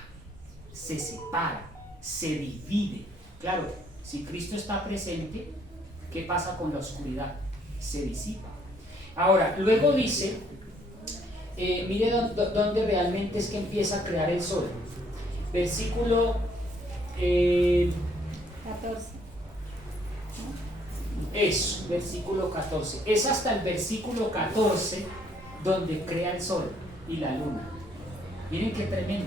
se separa, se divide. Claro, si Cristo está presente, ¿qué pasa con la oscuridad? Se disipa. Ahora, luego dice, mire dónde realmente es que empieza a crear el sol. Versículo 14. Eso, versículo 14. Es hasta el versículo 14 donde crea el sol y la luna. Miren qué tremendo.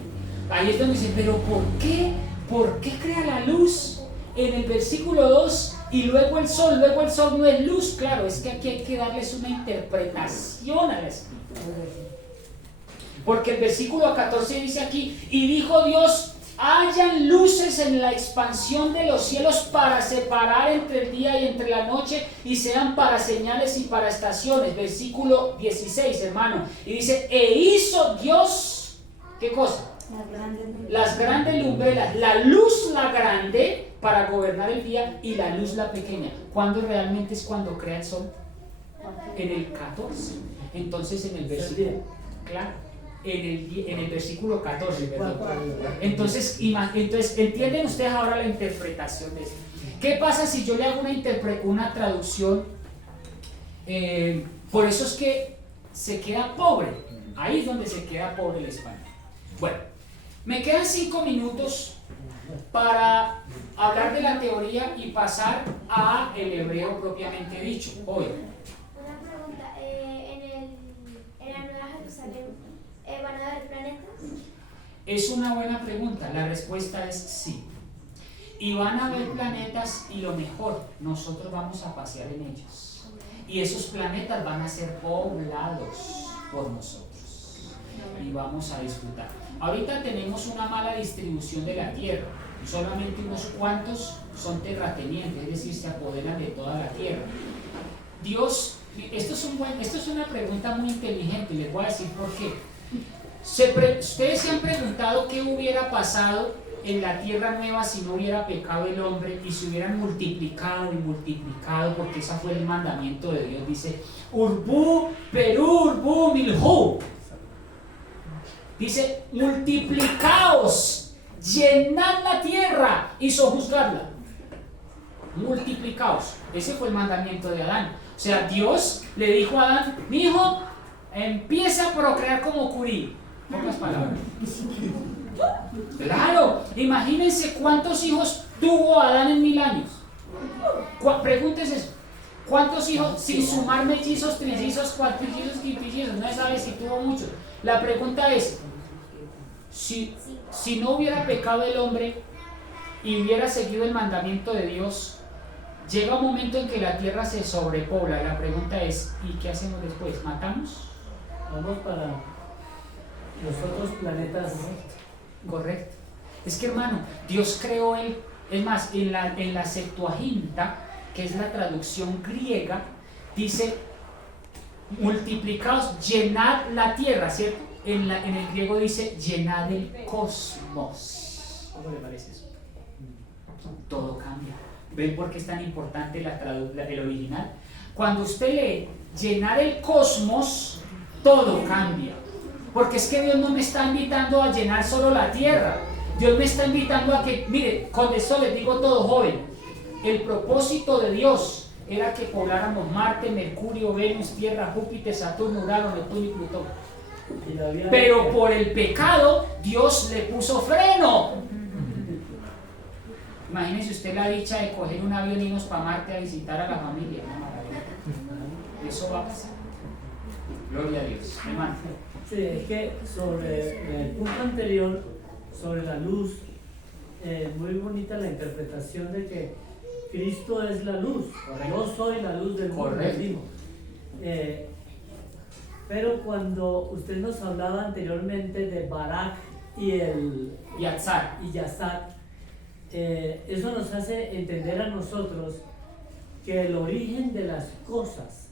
Ahí es donde dice, pero ¿por qué? ¿Por qué crea la luz en el versículo 2 y luego el sol? Luego el sol no es luz. Claro, es que aquí hay que darles una interpretación a la escritura. Porque el versículo 14 dice aquí, y dijo Dios, hayan luces en la expansión de los cielos para separar entre el día y entre la noche, y sean para señales y para estaciones. Versículo 16, hermano. Y dice, e hizo Dios, ¿qué cosa? Las grandes lumbreras, la luz la grande para gobernar el día y la luz la pequeña. ¿Cuándo realmente es cuando crea el sol? En el 14. Entonces en el versículo, claro. En el versículo 14, perdón. Entonces entienden ustedes ahora la interpretación de esto. ¿Qué pasa si yo le hago una traducción? Por eso es que se queda pobre. Ahí es donde se queda pobre el español. Bueno, me quedan 5 minutos para hablar de la teoría y pasar a el hebreo propiamente dicho. Hoy, Es una buena pregunta, la respuesta es sí. Y van a haber planetas y lo mejor, nosotros vamos a pasear en ellos. Y esos planetas van a ser poblados por nosotros. Y vamos a disfrutar. Ahorita tenemos una mala distribución de la Tierra. Solamente unos cuantos son terratenientes, es decir, se apoderan de toda la Tierra. Dios, esto es una pregunta muy inteligente, les voy a decir por qué. Ustedes se han preguntado qué hubiera pasado en la tierra nueva si no hubiera pecado el hombre y se hubieran multiplicado y multiplicado, porque ese fue el mandamiento de Dios. Dice, Urbu, Perú, Urbu, Milhu. Dice, multiplicaos, llenad la tierra y sojuzgadla. Multiplicaos. Ese fue el mandamiento de Adán. O sea, Dios le dijo a Adán, mi hijo, empieza a procrear como Curí. Pocas palabras. Claro, imagínense cuántos hijos tuvo Adán en 1000 años. Pregúntese eso. ¿Cuántos hijos, sin sumar mellizos, trillizos, cuatrillizos, quintillizos? No se sabe si tuvo muchos. La pregunta es, si no hubiera pecado el hombre y hubiera seguido el mandamiento de Dios, llega un momento en que la tierra se sobrepobla. La pregunta es, ¿y qué hacemos después? ¿Matamos? Vamos para los otros planetas. Correcto. Es que, hermano, Dios creó él. Es más, en la Septuaginta, que es la traducción griega, dice, multiplicaos, llenad la tierra, ¿cierto? En el griego dice, llenad el cosmos. ¿Cómo le parece eso? Todo cambia. ¿Ven por qué es tan importante el original? Cuando usted lee, llenad el cosmos, todo cambia. Porque es que Dios no me está invitando a llenar solo la tierra. Dios me está invitando a que, mire, con esto les digo todo, joven, el propósito de Dios era que pobláramos Marte, Mercurio, Venus, Tierra, Júpiter, Saturno, Urano, Neptuno y Plutón. Pero por el pecado, Dios le puso freno. Imagínese usted la dicha de coger un avión y irnos para Marte a visitar a la familia. Una maravilla. Eso va a pasar. Gloria a Dios. Hermano. Sí, es que sobre el punto anterior, sobre la luz, muy bonita la interpretación de que Cristo es la luz. Correcto. Yo soy la luz del mundo. Correcto. Pero cuando usted nos hablaba anteriormente de Barak y Yatzar, eso nos hace entender a nosotros que el origen de las cosas,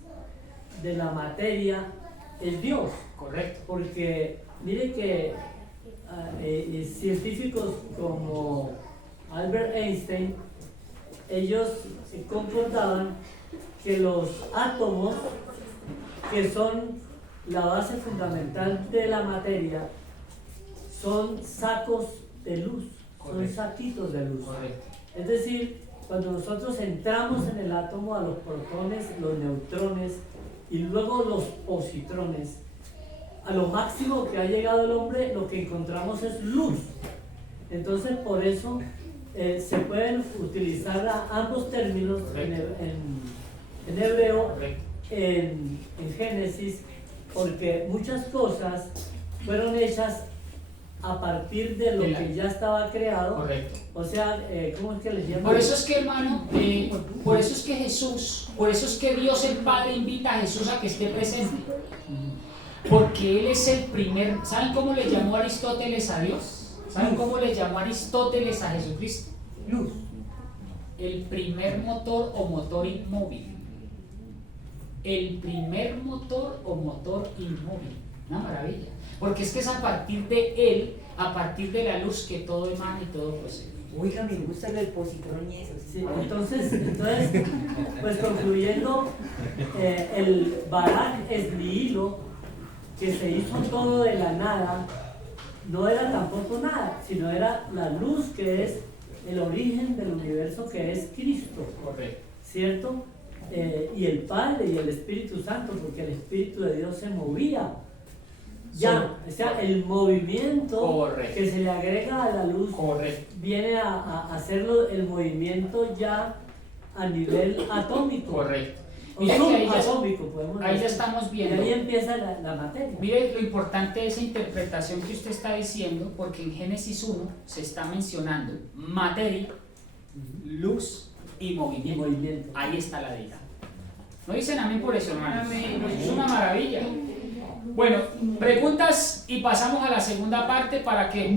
de la materia, es Dios. Correcto. Porque mire que científicos como Albert Einstein, ellos concordaban que los átomos, que son la base fundamental de la materia, son sacos de luz. Correcto. Son saquitos de luz. Correcto. Es decir, cuando nosotros entramos en el átomo, a los protones, los neutrones y luego los positrones, a lo máximo que ha llegado el hombre, lo que encontramos es luz. Entonces, por eso se pueden utilizar ambos términos en hebreo, en Génesis, porque muchas cosas fueron hechas a partir de lo que ya estaba creado. Correcto. O sea, ¿cómo es que les llaman? Por eso es que, hermano, por eso es que Jesús, por eso es que Dios el Padre invita a Jesús a que esté presente. Porque Él es el primer. ¿Saben cómo le llamó Aristóteles a Dios? ¿Saben cómo le llamó Aristóteles a Jesucristo? Luz. El primer motor o motor inmóvil. El primer motor o motor inmóvil. Una maravilla. Porque es que es a partir de Él, a partir de la luz, que todo emana y todo procede. Oiga, me gusta el positrón y eso. Sí, entonces, pues concluyendo, el Barak Esliilo, que se hizo todo de la nada, no era tampoco nada, sino era la luz que es el origen del universo, que es Cristo. Correcto. ¿Cierto? Y el Padre y el Espíritu Santo, porque el Espíritu de Dios se movía. Ya, o sea, el movimiento. Correcto. Que se le agrega a la luz. Correcto. Viene a hacerlo el movimiento ya a nivel atómico. Correcto. Un Mire que ahí ya, subatómico, podemos ahí ya decir. estamos Y viendo. ahí empieza la materia. Mire lo importante de esa interpretación que usted está diciendo, porque en Génesis 1 se está mencionando materia, luz y Y movimiento. movimiento. Ahí está la deidad. ¿No dicen amén por eso, hermanos? Amén. Es una maravilla. Bueno, preguntas y pasamos a la segunda parte para que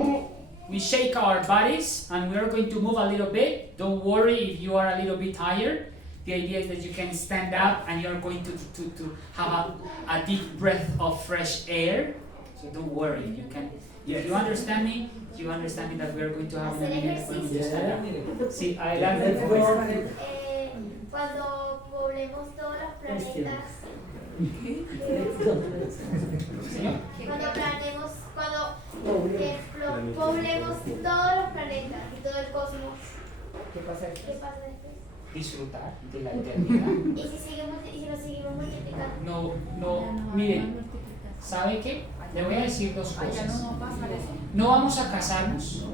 we shake our bodies and we are going to move a little bit. Don't worry if you are a little bit tired. The idea is that you can stand up and you are going to have a deep breath of fresh air. So don't worry. You can. If you understand me that we are going to have a minute when we stand up. Sí, adelante. Cuando poblemos todos los planetas, Señor. cuando poblemos todos los planetas y todo el cosmos, ¿Qué pasa después? ¿qué pasa después? Disfrutar de la eternidad. ¿Y si lo seguimos multiplicando? No, miren, ¿sabe qué? Le voy a decir dos Allá cosas. no va a pasar eso. No vamos a casarnos,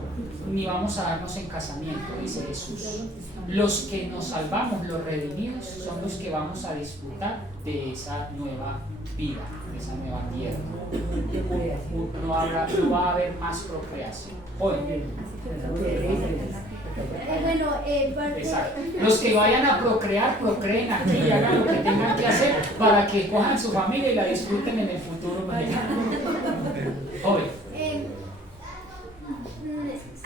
ni vamos a darnos en casamiento, dice Jesús. Los que nos salvamos, los redimidos, son los que vamos a disfrutar de esa nueva vida, de esa nueva tierra. No va a haber más procreación. Oye, exacto. Los que vayan a procrear, procreen aquí y hagan lo que tengan que hacer para que cojan su familia y la disfruten en el futuro. Oye.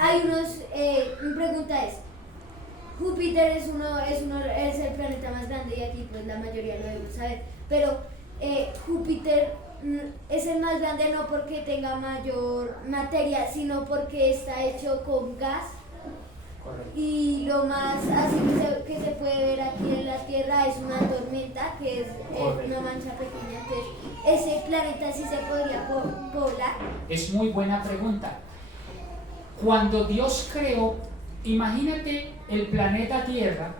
Hay mi pregunta es, Júpiter es el planeta más grande y aquí pues la mayoría lo debemos saber, pero Júpiter es el más grande no porque tenga mayor materia, sino porque está hecho con gas. Correcto. Y lo más así que se puede ver aquí en la Tierra es una tormenta, que es una mancha pequeña. Entonces, ese planeta sí se podría poblar. Es muy buena pregunta. Cuando Dios creó, imagínate el planeta Tierra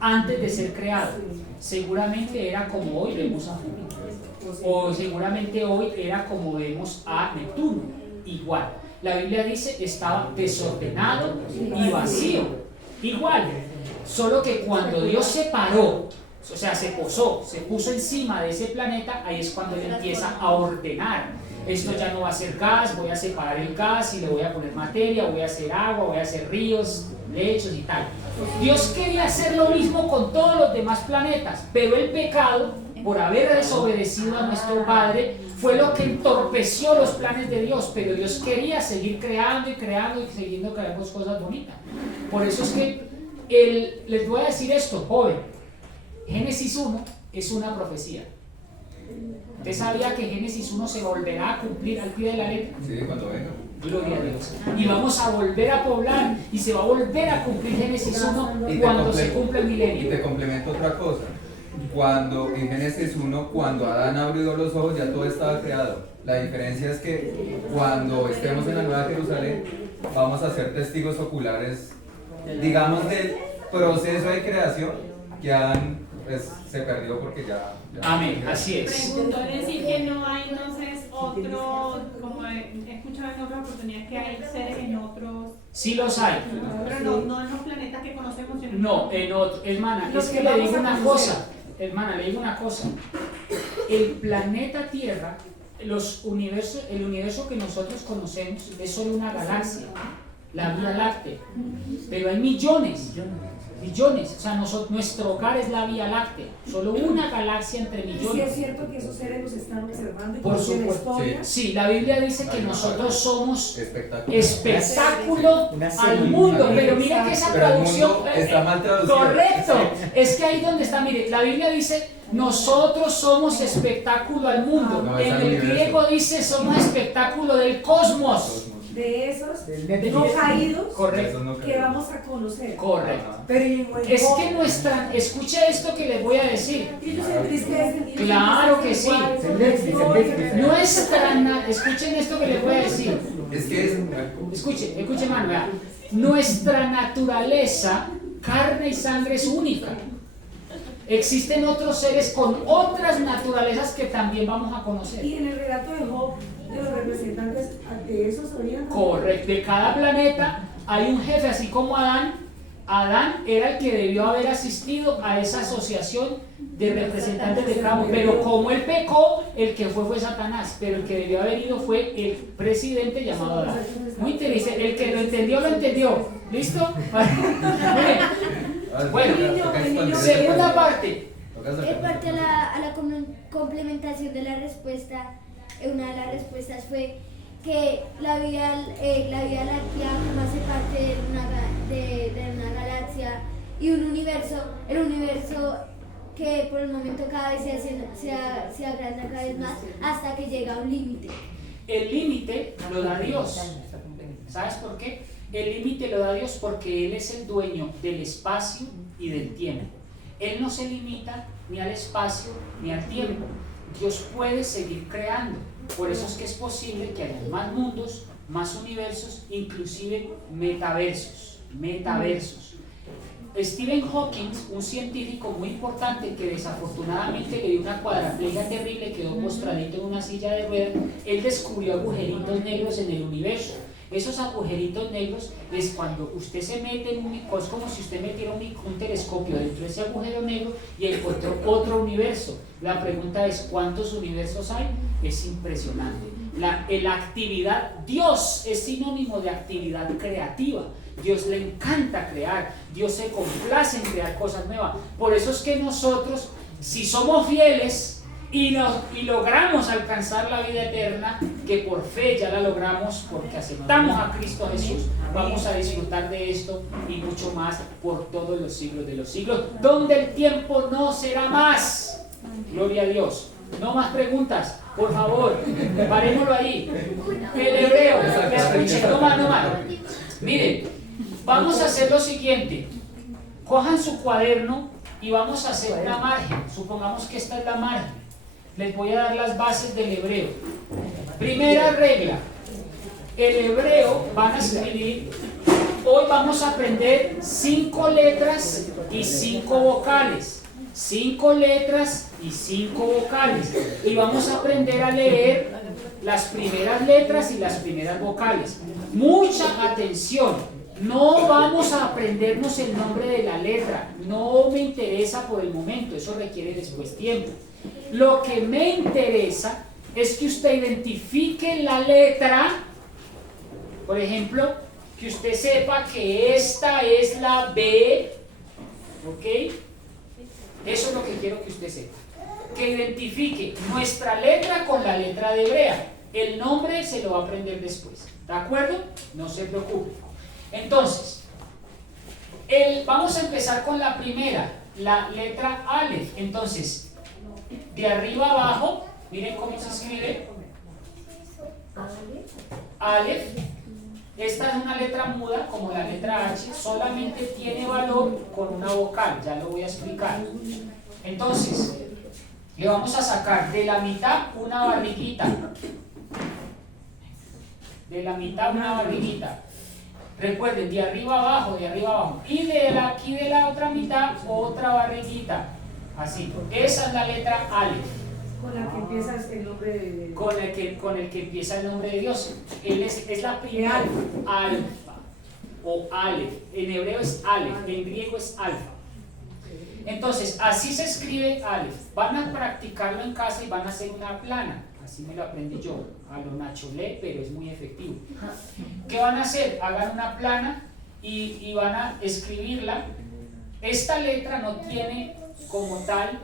antes de ser creado. Seguramente era como hoy vemos a Júpiter, o seguramente hoy era como vemos a Neptuno, igual. La Biblia dice estaba desordenado y vacío, igual, solo que cuando Dios se paró, o sea, se puso encima de ese planeta, ahí es cuando Él empieza a ordenar. Esto ya no va a ser gas, voy a separar el gas y le voy a poner materia, voy a hacer agua, voy a hacer ríos, lechos y tal. Dios quería hacer lo mismo con todos los demás planetas, pero el pecado, por haber desobedecido a nuestro Padre, fue lo que entorpeció los planes de Dios, pero Dios quería seguir creando y siguiendo creando cosas bonitas. Por eso es que les voy a decir esto, joven, Génesis 1 es una profecía. ¿Usted sabía que Génesis 1 se volverá a cumplir al pie de la letra? Sí, cuando venga. Gloria a Dios. Y vamos a volver a poblar y se va a volver a cumplir Génesis 1 cuando se cumpla el Y milenio. te complemento otra cosa. En Génesis 1, cuando Adán abrió los ojos, ya todo estaba creado. La diferencia es que cuando estemos en la Nueva Jerusalén, vamos a ser testigos oculares, digamos, del proceso de creación que Adán se perdió porque ya Amén, así es. Preguntó decir que no hay entonces otro, como he escuchado en otras oportunidades, que hay seres en otros. Sí los hay. Pero no en los planetas que conocemos, sino No, en otro. Hermana, es que le digo una cosa. Hermana, le digo una cosa. El planeta Tierra, el universo que nosotros conocemos es solo una galaxia, la Vía Láctea. Pero hay millones. O sea, nuestro hogar es la Vía Láctea, solo una galaxia entre millones. ¿Sí es cierto que esos seres nos están observando y Por conocen la supuesto. historia? Sí, la Biblia dice que nosotros somos espectáculo. espectáculo al mundo, pero mira que esa Pero el traducción mundo está mal traducido. correcto, es que ahí donde está, mire, la Biblia dice nosotros somos espectáculo al mundo, No, es en al el universo. griego dice somos espectáculo del cosmos. De esos Del no caídos Correcto, que vamos a conocer. correcto. Pero y en Es que escuche esto que les voy a decir. ellos se entristecen. ellos Claro se que sí. entristecen. Escuchen esto que les voy a decir. Es que Escuche, mano, vea. Nuestra naturaleza, carne y sangre es única. Existen otros seres con otras naturalezas que también vamos a conocer. Y en el relato de Job, de los representantes de esos orígenes. Correcto, de cada planeta hay un jefe, así como Adán, Adán era el que debió haber asistido a esa asociación de representantes de cada uno, pero como él pecó, el que fue Satanás, pero el que debió haber ido fue el presidente llamado Adán. Muy interesante, el que lo entendió. ¿Listo? Bueno, segunda parte. En parte a la complementación de la respuesta, una de las respuestas fue que la Vía Láctea hace parte de una galaxia y un universo, el universo que por el momento cada vez se agranda cada vez más hasta que llega a un límite. El límite lo da Dios. ¿Sabes por qué? El límite lo da Dios porque Él es el dueño del espacio y del tiempo. Él no se limita ni al espacio ni al tiempo. Dios puede seguir creando. Por eso es que es posible que haya más mundos, más universos, inclusive metaversos. Stephen Hawking, un científico muy importante que desafortunadamente le dio una cuadraplegia terrible, quedó postradito en una silla de ruedas, él descubrió agujeritos negros en el universo. Esos agujeritos negros es cuando usted se mete en es como si usted metiera un telescopio dentro de ese agujero negro y encontró otro universo. La pregunta es, ¿cuántos universos hay? Es impresionante. La actividad, Dios es sinónimo de actividad creativa. Dios le encanta crear, Dios se complace en crear cosas nuevas. Por eso es que nosotros, si somos fieles y logramos alcanzar la vida eterna, que por fe ya la logramos porque aceptamos a Cristo Jesús, vamos a disfrutar de esto y mucho más por todos los siglos de los siglos, donde el tiempo no será más. Gloria a Dios. No más preguntas, por favor, parémoslo ahí. El hebreo, que escuchen, no más. Miren, vamos a hacer lo siguiente. Cojan su cuaderno y vamos a hacer una margen. Supongamos que esta es la margen. Les voy a dar las bases del hebreo. Primera regla. El hebreo van a escribir. Hoy vamos a aprender 5 letras y 5 vocales. 5 letras y 5 vocales. Y vamos a aprender a leer las primeras letras y las primeras vocales. Mucha atención. No vamos a aprendernos el nombre de la letra. No me interesa por el momento. Eso requiere después tiempo. Lo que me interesa es que usted identifique la letra. Por ejemplo, que usted sepa que esta es la B. ¿Ok? Eso es lo que quiero que usted sepa. Que identifique nuestra letra con la letra de hebrea. El nombre se lo va a aprender después. ¿De acuerdo? No se preocupe. Entonces, vamos a empezar con la primera, la letra Aleph. Entonces, de arriba abajo, miren cómo se escribe. Aleph. Esta es una letra muda, como la letra H, solamente tiene valor con una vocal, ya lo voy a explicar. Entonces, le vamos a sacar de la mitad una barriguita. De la mitad una barriguita. Recuerden, de arriba abajo, de arriba abajo. Y aquí de la otra mitad, otra barriguita. Así. Esa es la letra Aleph. Con la que empieza el nombre de... Con el que empieza el nombre de Dios. Él es la primera. Alfa. O Aleph. En hebreo es Aleph. En griego es alfa. Entonces, así se escribe Aleph. Van a practicarlo en casa y van a hacer una plana. Así me lo aprendí yo, a lo Nacholé, pero es muy efectivo. ¿Qué van a hacer? Hagan una plana y van a escribirla. Esta letra no tiene como tal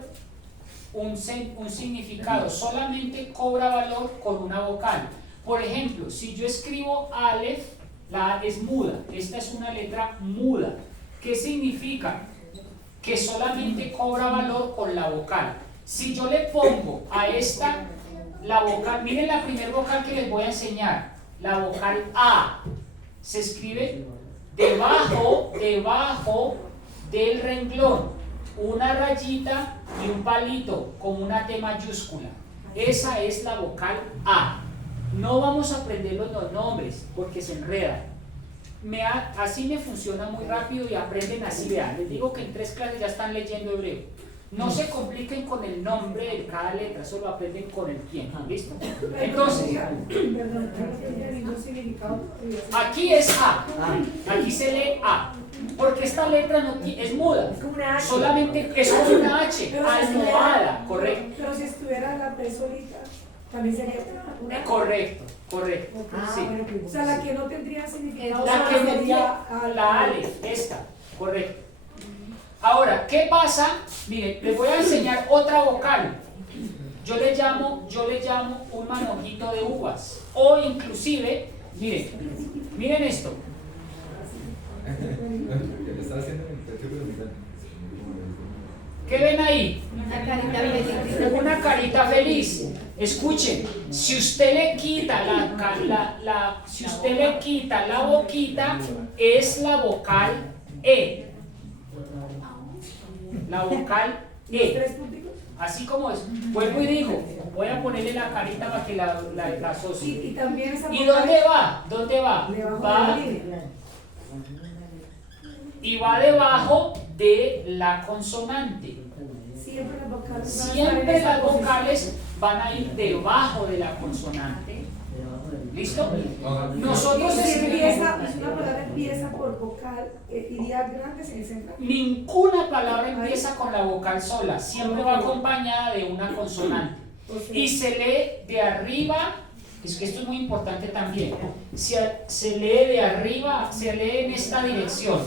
un significado, solamente cobra valor con una vocal. Por ejemplo, si yo escribo Aleph, la A es muda. Esta es una letra muda. ¿Qué significa? Que solamente cobra valor con la vocal. Si yo le pongo a esta la vocal, miren la primera vocal que les voy a enseñar, la vocal A, se escribe debajo del renglón, una rayita y un palito con una T mayúscula. Esa es la vocal A. No vamos a aprender los nombres porque se enredan. Así me funciona muy rápido y aprenden así. Vean, les digo que en 3 clases ya están leyendo hebreo. No se compliquen con el nombre de cada letra, solo aprenden con el tiempo. ¿Listo? Entonces, aquí es A. Aquí se lee A. Porque esta letra no es muda. Es como una H. Solamente es como una H, Pero si almohada, correcto. Pero si estuviera la T solita, también sería una. Correcto. Sí. Bueno, o sea, la que no tendría significado. La que sería metía la ale, esta, correcto. Ahora, ¿qué pasa? Miren, les voy a enseñar otra vocal. Yo le llamo un manojito de uvas. O inclusive, miren esto. ¿Qué ven ahí? Una carita feliz. Una carita feliz. Escuchen, si usted le quita si usted le quita la boquita, es la vocal E. La vocal E. ¿Tres puntitos? Así como es. Vuelvo y digo, voy a ponerle la carita para que la asocie. Y también esa ¿Y vocal dónde va? ¿Dónde va? debajo de Va la línea. y va debajo de la consonante. Siempre las vocales van a estar en Siempre esa las posición. vocales van a ir debajo de la consonante. ¿Listo? Nosotros Si escribimos. una palabra empieza por vocal, iría grandes en el centro. Ninguna palabra empieza con la vocal sola, siempre va acompañada de una consonante. Y se lee de arriba, es que esto es muy importante también, se lee de arriba, se lee en esta dirección,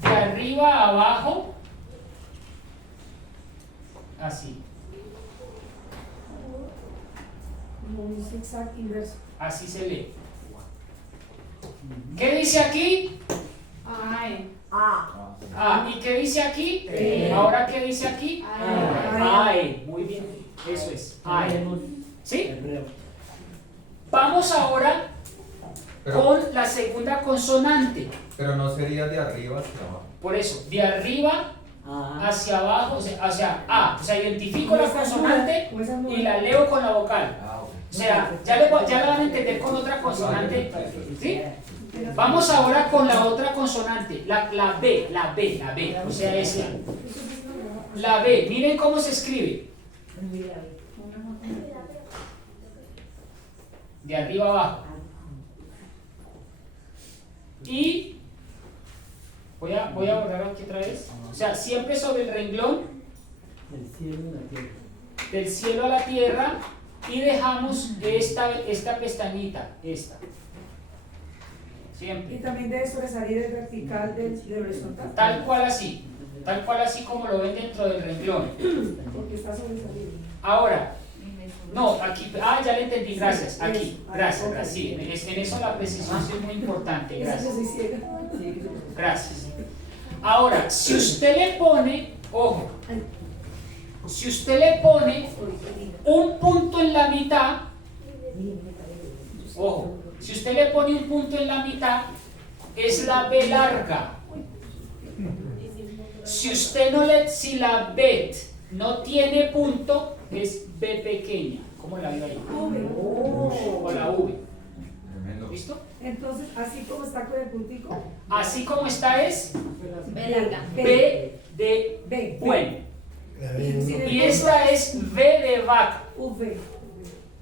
de arriba a abajo, así, Un zigzag inverso. así se lee. ¿Qué dice aquí? Ay. Ah, ¿y qué dice aquí? Ahora, ¿qué dice aquí? Ay, muy bien, eso es. Ay. ¿Sí? Vamos ahora con la segunda consonante. Pero no sería de arriba hacia abajo. Por eso, de arriba hacia abajo, o sea, A. O sea, identifico la consonante y la leo con la vocal. O sea, ya la van a entender con otra consonante. ¿Sí? Vamos ahora con la otra consonante, la B, o sea, esta. La B, miren cómo se escribe. De arriba abajo. Y voy a borrar aquí otra vez. O sea, siempre sobre el renglón del cielo a la tierra y dejamos esta pestañita, esta. Siempre. Y también debe sobresalir el vertical del horizontal. Tal cual así como lo ven dentro del renglón. Porque está sobresalido. Ahora, no, aquí, ya le entendí, gracias, aquí, gracias, sí, en eso la precisión es muy importante, gracias. Gracias. Ahora, si usted le pone, ojo, si usted le pone un punto en la mitad, ojo, si usted le pone un punto en la mitad, es la B larga. Si la B no tiene punto, es B pequeña. ¿Cómo la veo ahí? O la V. ¿Listo? Entonces, así como está con el puntico. Así como está es B larga. B de bueno. Y esta es V de vaca. V.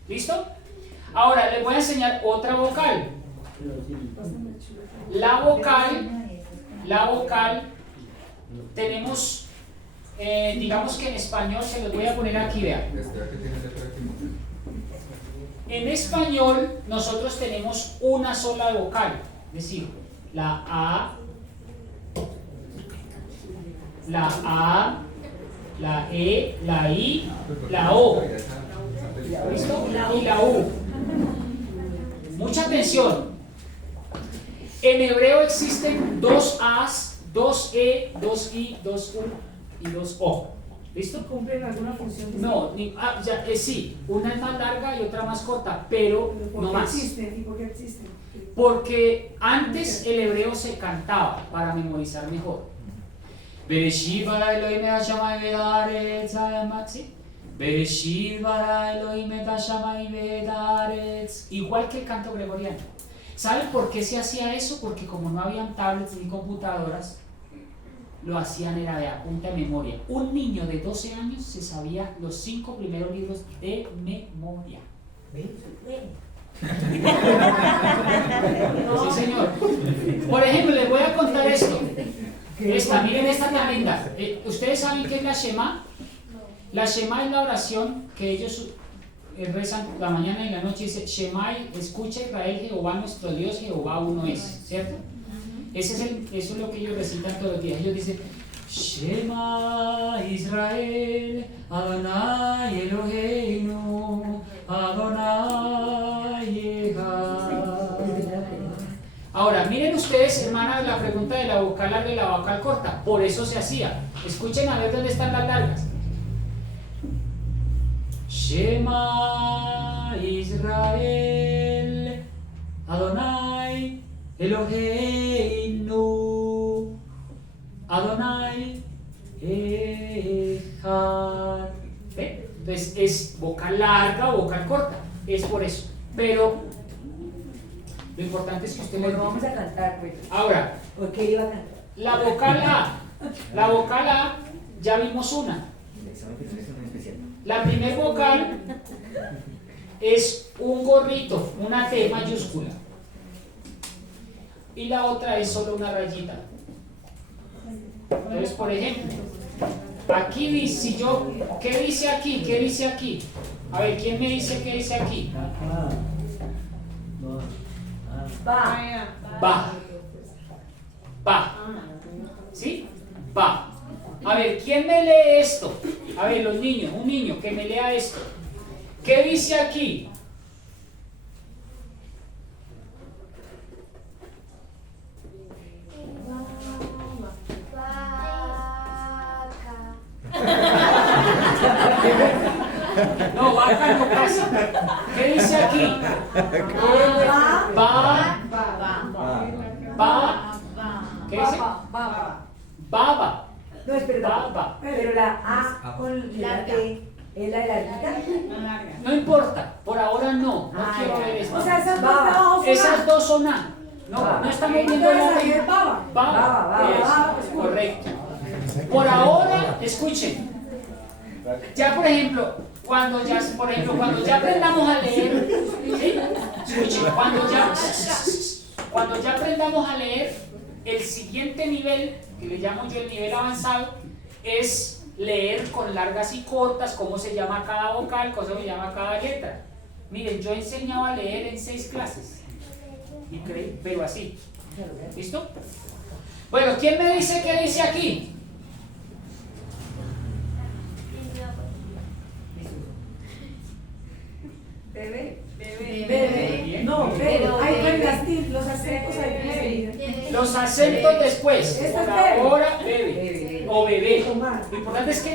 ¿Listo? Ahora les voy a enseñar otra vocal. La vocal tenemos, digamos que en español se los voy a poner aquí, vean. En español nosotros tenemos una sola vocal, es decir, la A, la E, la I, la O. ¿Listo? Y la U. Mucha atención. En hebreo existen dos A's, dos E, dos I, dos U y dos O. ¿Listo? ¿Cumplen alguna función? No, sí, una es más larga y otra más corta, pero no más. Existen? ¿Y por qué existen? Porque antes el hebreo se cantaba para memorizar mejor. Bereshit bara Elohim et hashamayim ve'haaretz, ¿sí? Bereshit bara Elohim et hashamayim ve'haaretz. Igual que el canto gregoriano. ¿Saben por qué se hacía eso? Porque como no habían tablets ni computadoras, lo hacían era de a punta de memoria. Un niño de 12 años se sabía los 5 primeros libros de memoria. Sí, señor. Por ejemplo, les voy a contar esto. Esta, miren esta tan linda. ¿Ustedes saben qué es la Shema? La Shema es la oración que ellos rezan la mañana y la noche. Dice, Shema, escucha Israel, Jehová nuestro Dios, Jehová uno es, ¿cierto? Eso es lo que ellos recitan todos los días. Ellos dicen, Shema Israel, Adonai Eloheinu, Adonai Echad. Ahora, miren ustedes, hermanas, la pregunta de la vocal larga y la vocal corta. Por eso se hacía. Escuchen a ver dónde están las largas. Shema Israel, Adonai Eloheinu, Adonai Echad. ¿Ve? Entonces es vocal larga o vocal corta. Es por eso. Pero lo importante es que usted Bueno, vamos a cantar, pues. Ahora, ¿Por qué iba a cantar? la vocal A. La vocal A, ya vimos una. La primer vocal es un gorrito, una T mayúscula. Y la otra es solo una rayita. Entonces, por ejemplo, aquí dice, si yo, ¿qué dice aquí? ¿Qué dice aquí? A ver, ¿quién me dice qué dice aquí? Va. Va. Va. ¿Sí? Va. A ver, ¿quién me lee esto? A ver, los niños, un niño que me lea esto. ¿Qué dice aquí? No, vaca no pasa. ¿Qué dice aquí? Va. ¿Qué dice? Baba. No, espera, Baba. pero la A con la T es la de la larguita. No importa, por ahora no quiero ver esto. O sea, esas dos abajo son Esas dos son A. No estamos viendo Entonces ahí la es baba. Baba. Eso, correcto. Por ahora, escuchen. Ya por ejemplo, cuando ya aprendamos a leer, ¿sí? Escuchen, cuando ya aprendamos a leer, el siguiente nivel, que le llamo yo el nivel avanzado, es leer con largas y cortas, cómo se llama cada vocal, cómo se llama cada letra. Miren, yo he enseñado a leer en 6 clases, pero así. ¿Listo? Bueno, ¿quién me dice qué dice aquí? Bebé. Bien. No, Bien. bebé. Hay los acentos ahí. Los acentos después. Este es Por bebé. ahora, bebé. O bebé. Lo importante es que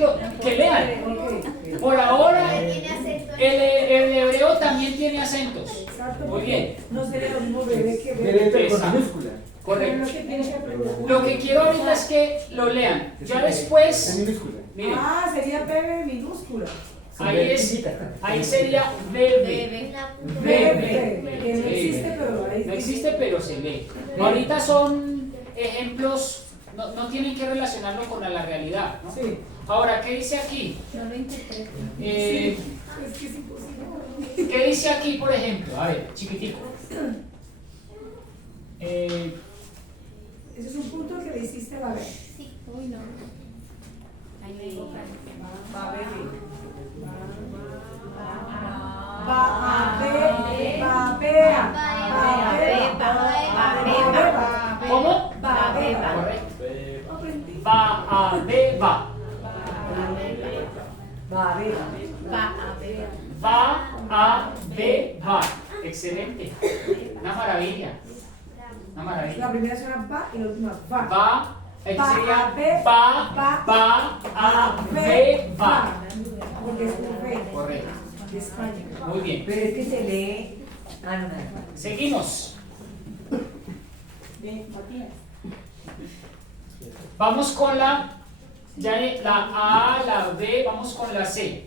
lean. Por ahora, el hebreo también tiene acentos. Exacto. Muy bien. No sería lo mismo bebé que Bebé, bebé. pero con Exacto. minúscula. Correcto. Pero tienes que aprender. Lo que quiero ahorita es que lo lean. Ya después, En minúscula. miren, Ah, sería bebé minúscula. ahí sería bebé. Bebé. Que no existe, pero ahí No existe, pero se lee. Ahorita son ejemplos, no tienen que relacionarlo con la realidad, ¿no? Sí. Ahora, ¿qué dice aquí? No lo interpreto. Eh, Es que es imposible. ¿Qué dice aquí, por ejemplo? A ver, chiquitico. Ese es un punto que le hiciste a la bebé. Sí. Uy, no. Ahí no hay vocal. Va bebé. Va a ver. Va a ver. ¿Cómo? Va a ver. Correcto. Aprendí. Va a beba. Va a ver. Va a beba. Excelente. Una maravilla. Una La maravilla. primera suena va y la última va. Va. Aquí Va sería a be- va a beba. Porque es un rey Correcto. de España. Muy bien. Pero es que se lee. Ah, no, no. Seguimos. Vamos con la A, la B, vamos con la C.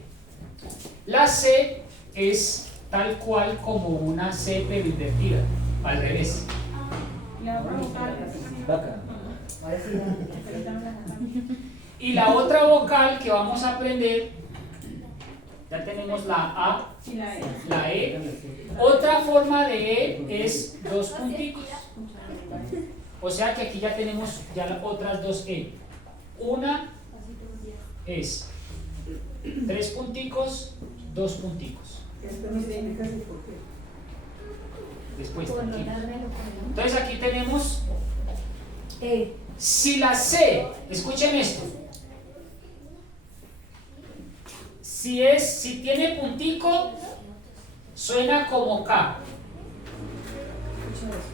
La C es tal cual como una C pero invertida, al revés. Vaca. Ahora sí. Y la otra vocal que vamos a aprender Ya tenemos la A, Y la E. la E. Otra forma de E es dos punticos. O sea que aquí ya tenemos ya las otras dos E. Una es 3 punticos, 2 punticos. Esto no significa así por qué. Después, tranquilos. Entonces aquí tenemos si la C, escuchen esto. Si tiene puntico, suena como K.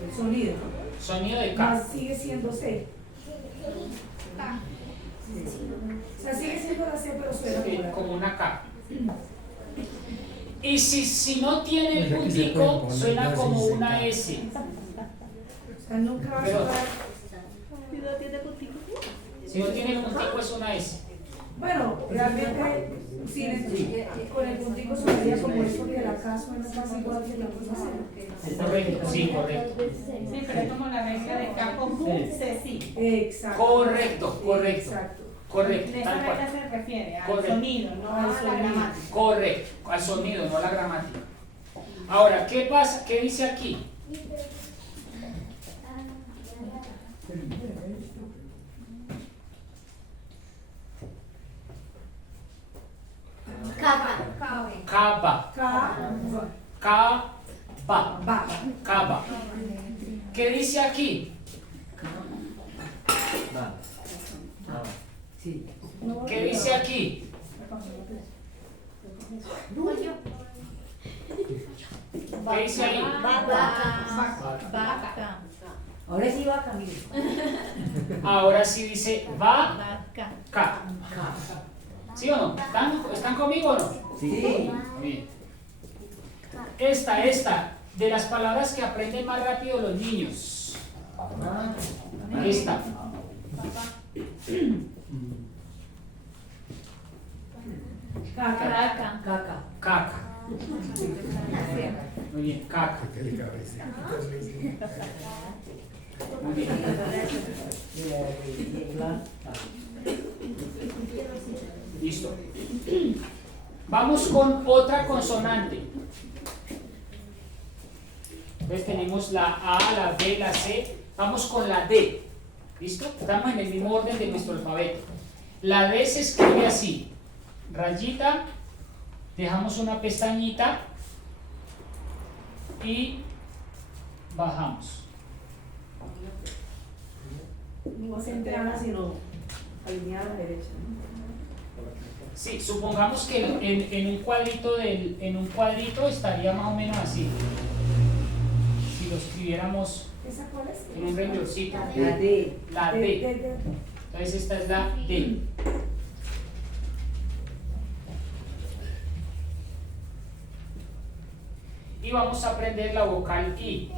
El sonido. Sonido de K. Más sigue siendo C. O sea, sigue siendo la C, pero suena Como una K. Y si no tiene puntico, suena como una S. O sea, nunca va a Pero- sonar. ¿Y no tiene puntico? Si no tiene puntico, es una S. Bueno, realmente con el puntico sonaría como eso que la K suena casi igual que la otra C. Correcto, sí, correcto. Sí, pero es como la regla de K con Q, C sí. Exacto. Correcto, correcto. Exacto. Correcto, De esa tal regla cual. se refiere al Correcto. sonido, no a la gramática. Correcto, al sonido, no a la gramática. Ahora, ¿qué pasa? ¿Qué dice aquí? Caba. Caba. ¿Qué dice aquí? Sí. ¿Qué dice aquí? ¿Qué dice ahí? Vaca. Ahora sí va Camilo. Ahora sí dice va, Vaca. ca. ¿Sí o no? ¿Están conmigo o no? Sí. Bien. Esta, de las palabras que aprenden más rápido los niños. Esta. Caca. Caca. Caca. Muy bien, caca. Muy bien. Listo. Vamos con otra consonante. Entonces tenemos la A, la B, la C. Vamos con la D. ¿Listo? Estamos en el mismo orden de nuestro alfabeto. La D se escribe así. Rayita, dejamos una pestañita y bajamos. No centrada, sino alineada a la derecha. Sí, supongamos que en un cuadrito estaría más o menos así. Si lo escribiéramos ¿Esa cuál es? en un rengloncito. La D. La D. Entonces esta es la D. Y vamos a aprender la vocal I.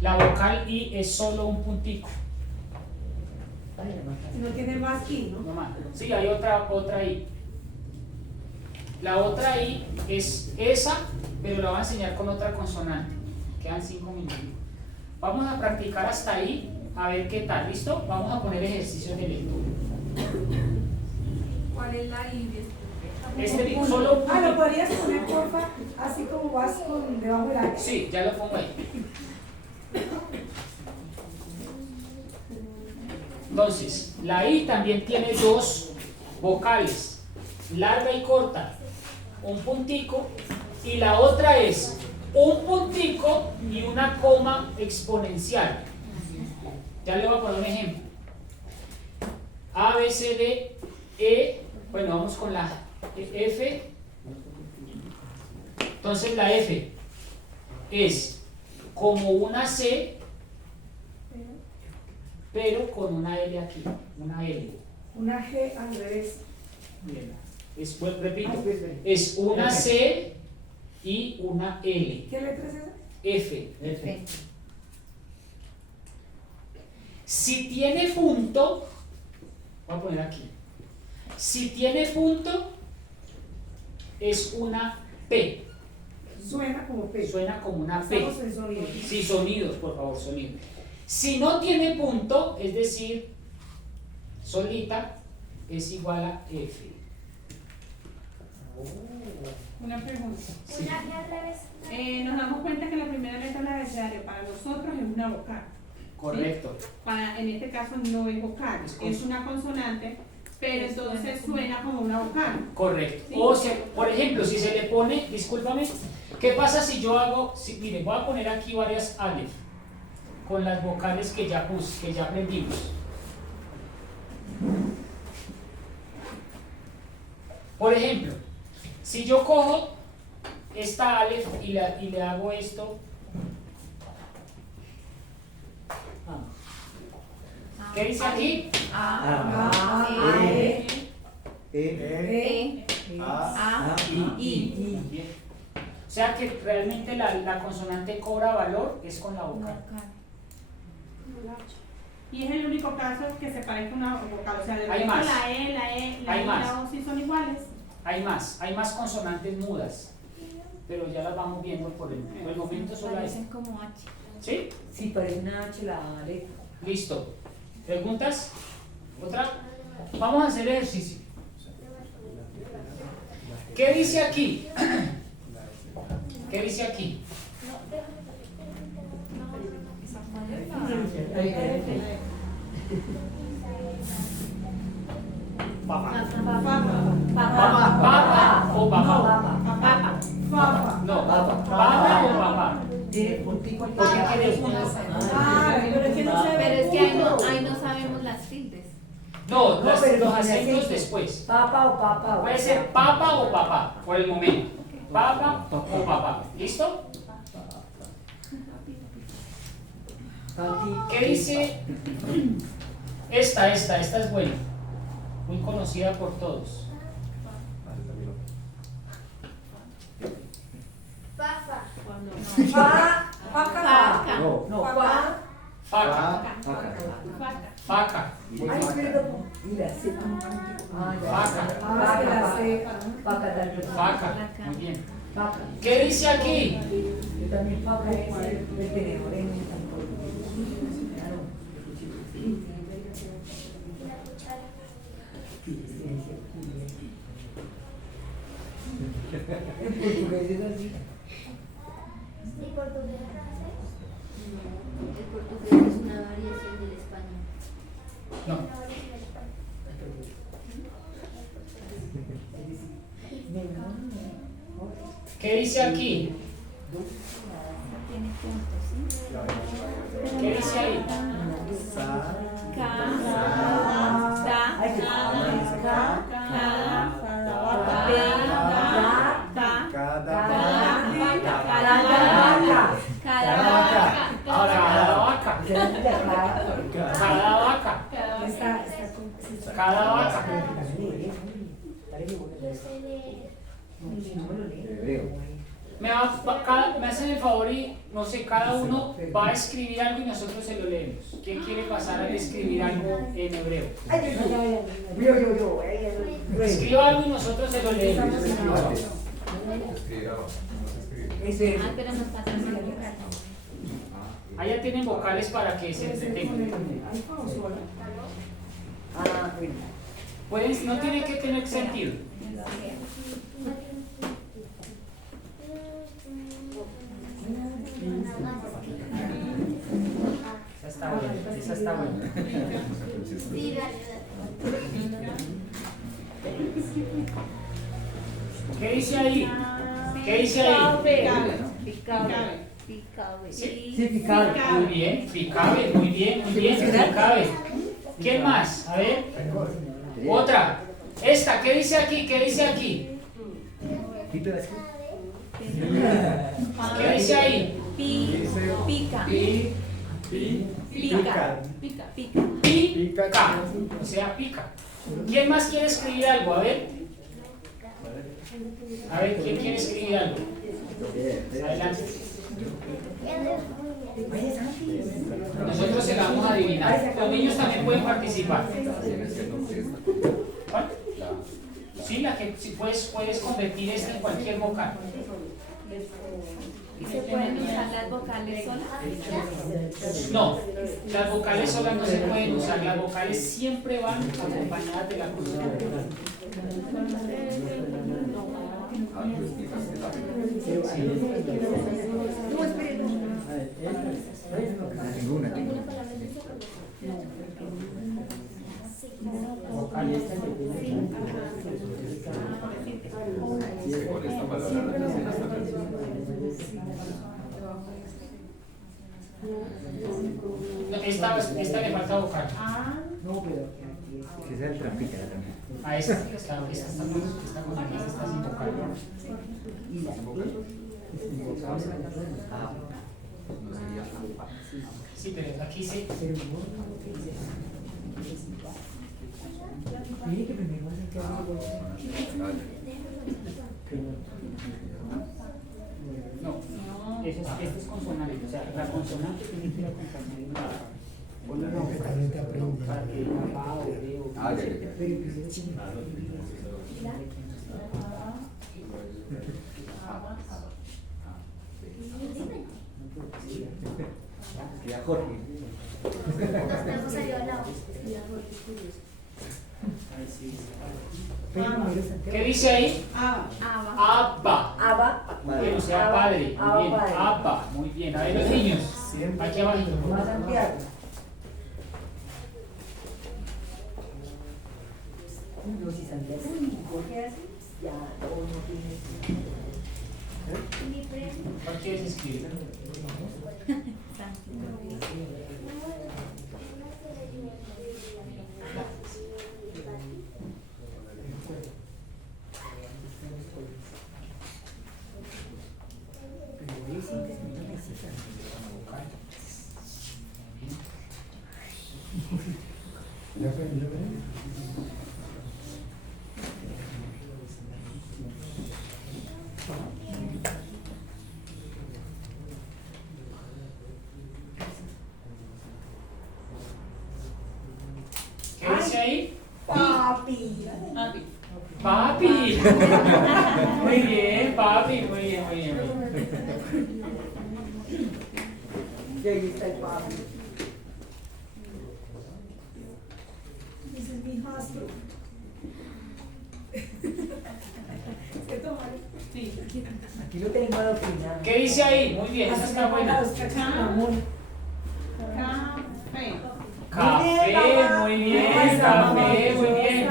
La vocal I es solo un puntico. No tiene más I, ¿no? No más. Sí, hay otra I. La otra I es esa, pero la voy a enseñar con otra consonante. Quedan 5 minutos. Vamos a practicar hasta ahí, a ver qué tal. ¿Listo? Vamos a poner ejercicios de lectura. ¿Cuál es la I? Solo un ¿Lo puntico. podrías poner, porfa? Así como vas con debajo de la I. Sí, ya lo pongo ahí. Entonces, la I también tiene dos vocales, larga y corta, un puntico, y la otra es un puntico y una coma exponencial. Ya le voy a poner un ejemplo. A, B, C, D, E, bueno, vamos con la F. Entonces la F es como una C, pero con una L aquí, una L. Una G al revés. Bien. Repito, es una C y una L. ¿Qué letra es esa? F. Si tiene punto, voy a poner aquí. Si tiene punto, es una P. Suena como P. Suena como una P. Estamos en sonido. Sí, sonidos, por favor, sonidos. Si no tiene punto, es decir, solita, es igual a F. Una pregunta. Sí. Nos damos cuenta que la primera letra del abecedario para nosotros es una vocal. Correcto. En este caso no es vocal, es una consonante, pero entonces suena como una vocal. Correcto. ¿Sí? O sea, por ejemplo, si se le pone, discúlpame, ¿qué pasa si yo hago, mire, voy a poner aquí varias alef con las vocales que ya puse, que ya aprendimos. Por ejemplo, si yo cojo esta alef y le hago esto, ¿qué dice aquí? Bien. O sea que realmente la consonante cobra valor es con la vocal. Y es el único caso que se parezca a una vocal, o sea, de Hay más. la E, la E, la Hay I y más. la O sí son iguales. Hay más consonantes mudas, pero ya las vamos viendo por el momento solo hay. como H. ¿Sí? Sí, parece una H la letra. Listo. ¿Preguntas? ¿Otra? Vamos a hacer ejercicio. ¿Qué dice aquí? ¿Qué dice aquí? ¿Papa o papá? No, ¿papa o papá? Tiene puntico al ¿Por qué quiere punto? Pero es que no se Pero ve. es que ahí no sabemos las tildes. No, No, pero los con acentos acento. después. Papa o papa. Puede ser papa o papá, por el momento. Papa o papá. ¿Listo? ¿Qué dice? Esta es buena. Muy conocida por todos. Papa. Paca. No, pa. Faca. Faca. Ay, perdón. Mira, sí. Faca. Muy bien. Paca. ¿Qué dice aquí? Yo también paca es el tenedor en en portugués es así. ¿Y portugués francés? El portugués es una variación del español. No. ¿Qué dice aquí? Tiene puntos, ¿sí? ¿Qué dice ahí? Cada vaca. Cada vaca. Me hacen el favor y, no sé, cada uno va a escribir algo y nosotros se lo leemos. ¿Quién quiere pasar a escribir algo en hebreo? Escriba algo y nosotros se lo leemos. Pero nos pasamos la vocal. Allá tienen vocales para que se entretengan. Pues no tiene que tener sentido. Esa está buena. Sí, ¿Qué dice ahí? ¿Qué dice ahí? Picabe. Sí, picabe. Muy bien, picabe, muy bien, picabe. ¿Quién más? A ver. Otra. Esta, ¿qué dice aquí? ¿Qué dice aquí? ¿Qué dice ahí? Pica. Pica. O sea, pica. ¿Quién más quiere escribir algo? A ver. A ver, ¿quién quiere escribir algo? Adelante. Nosotros se la vamos a adivinar. Los niños también pueden participar. ¿Cuál? Sí, la que si puedes convertir esta en cualquier vocal. ¿Y se pueden usar las vocales solas? No, las vocales solas no se pueden usar. Las vocales siempre van acompañadas de la consonante. Ah, tú explicaste la No, espere, no. Tengo una. que con esta palabra relaciona esta canción. No, esta le falta vocal. No, pero Ese es el trampita, la trampita. A esta está sin vocal. y la Ah, No sería Sí, pero aquí sí. mire que primero hacen que No, eso es, este es consonante, o sea, la consonante tiene que ir acompañada para que diga fa o de o Ah, ya, ya, ya. ya Jorge. Nos salió al lado. ¿Qué dice ahí? Aba. Abba. Abba, Que no sea padre. Muy Abba, bien. padre. Abba. Muy bien. A ver los niños. Aquí abajo. más Santiago. No, si Santiago Jorge así, ya o no tiene. ¿Cuál quieres escribir? ¿Qué dice ahí? Papi. Papi. Muy bien, papi. Muy bien, muy bien. Y ahí está el papi. This is mi husband. ¿Qué tomar? Sí. Aquí lo tengo adoctrinado. ¿Qué dice ahí? Muy bien, esa está buena. Café. Café, muy bien, café, muy bien.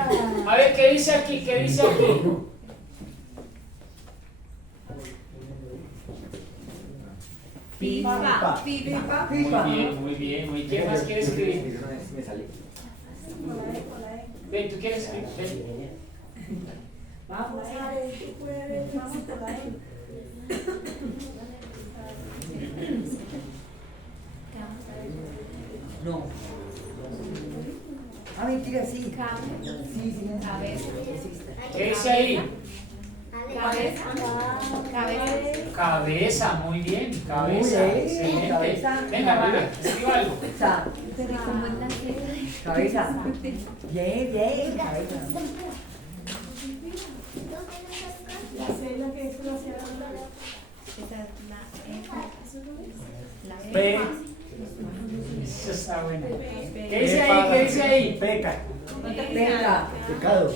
A ver, ¿qué dice aquí? ¿Qué dice aquí? Pipa. Muy bien, muy bien. ¿Quién más quiere escribir? Me sale. Ven, ¿tú quieres escribir? Ven. Vamos, Ale, tú puedes. Vamos por ahí. No. Ah, mentira, sí. Sí, sí. ¿Qué dice ahí? Cabeza, muy bien, cabeza, Muy bien, excelente. cabeza. Venga, hermana, escriba algo. Cabeza. Cabeza. Bien, bien, cabeza. La cena que es una cena. P. Eso está bueno. ¿Qué dice ahí? ¿Qué dice ahí? Peca. Venga. Pecado.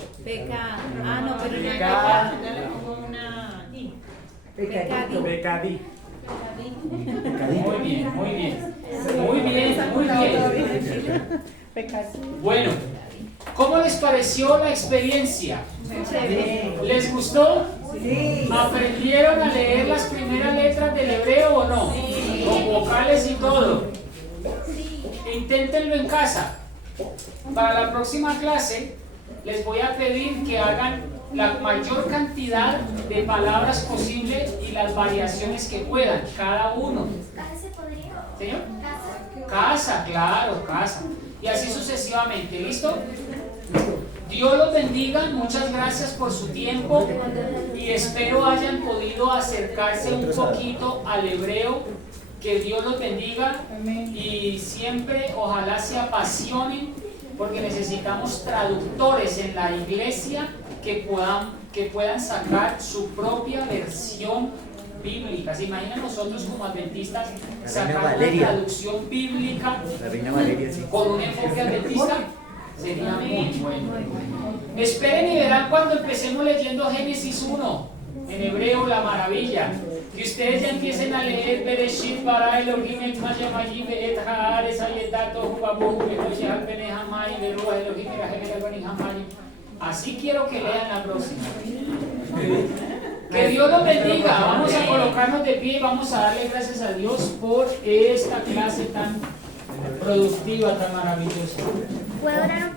Ah, no, pero ya Pecado. le pongo una I. Pecadito. Pecadí. Muy bien, muy bien. Muy bien, muy bien. Bueno, ¿cómo les pareció la experiencia? ¿Les gustó? Sí. ¿Aprendieron a leer las primeras letras del hebreo o no? Con vocales y todo. Inténtenlo en casa. Para la próxima clase les voy a pedir que hagan la mayor cantidad de palabras posible y las variaciones que puedan, cada uno. ¿Señor? Casa, claro, casa. Y así sucesivamente, ¿listo? Dios los bendiga, muchas gracias por su tiempo y espero hayan podido acercarse un poquito al hebreo. Que Dios los bendiga y siempre ojalá se apasionen porque necesitamos traductores en la iglesia que puedan sacar su propia versión bíblica. ¿Se imaginan nosotros como adventistas sacar una traducción bíblica La Reina Valeria, sí. con un enfoque adventista? Sería muy bueno. Esperen y verán cuando empecemos leyendo Génesis 1. En hebreo, la maravilla. Que ustedes ya empiecen a leer Bereshit bara Elohim et Hayamayi et Haaretz hayet tohu babohu ve'osheh al penei hamay ve'ruach Elohim merajel al bani hamay. Así quiero que lean la próxima. Que Dios los bendiga. Vamos a colocarnos de pie y vamos a darle gracias a Dios por esta clase tan productiva, tan maravillosa. ¿Puedo orar un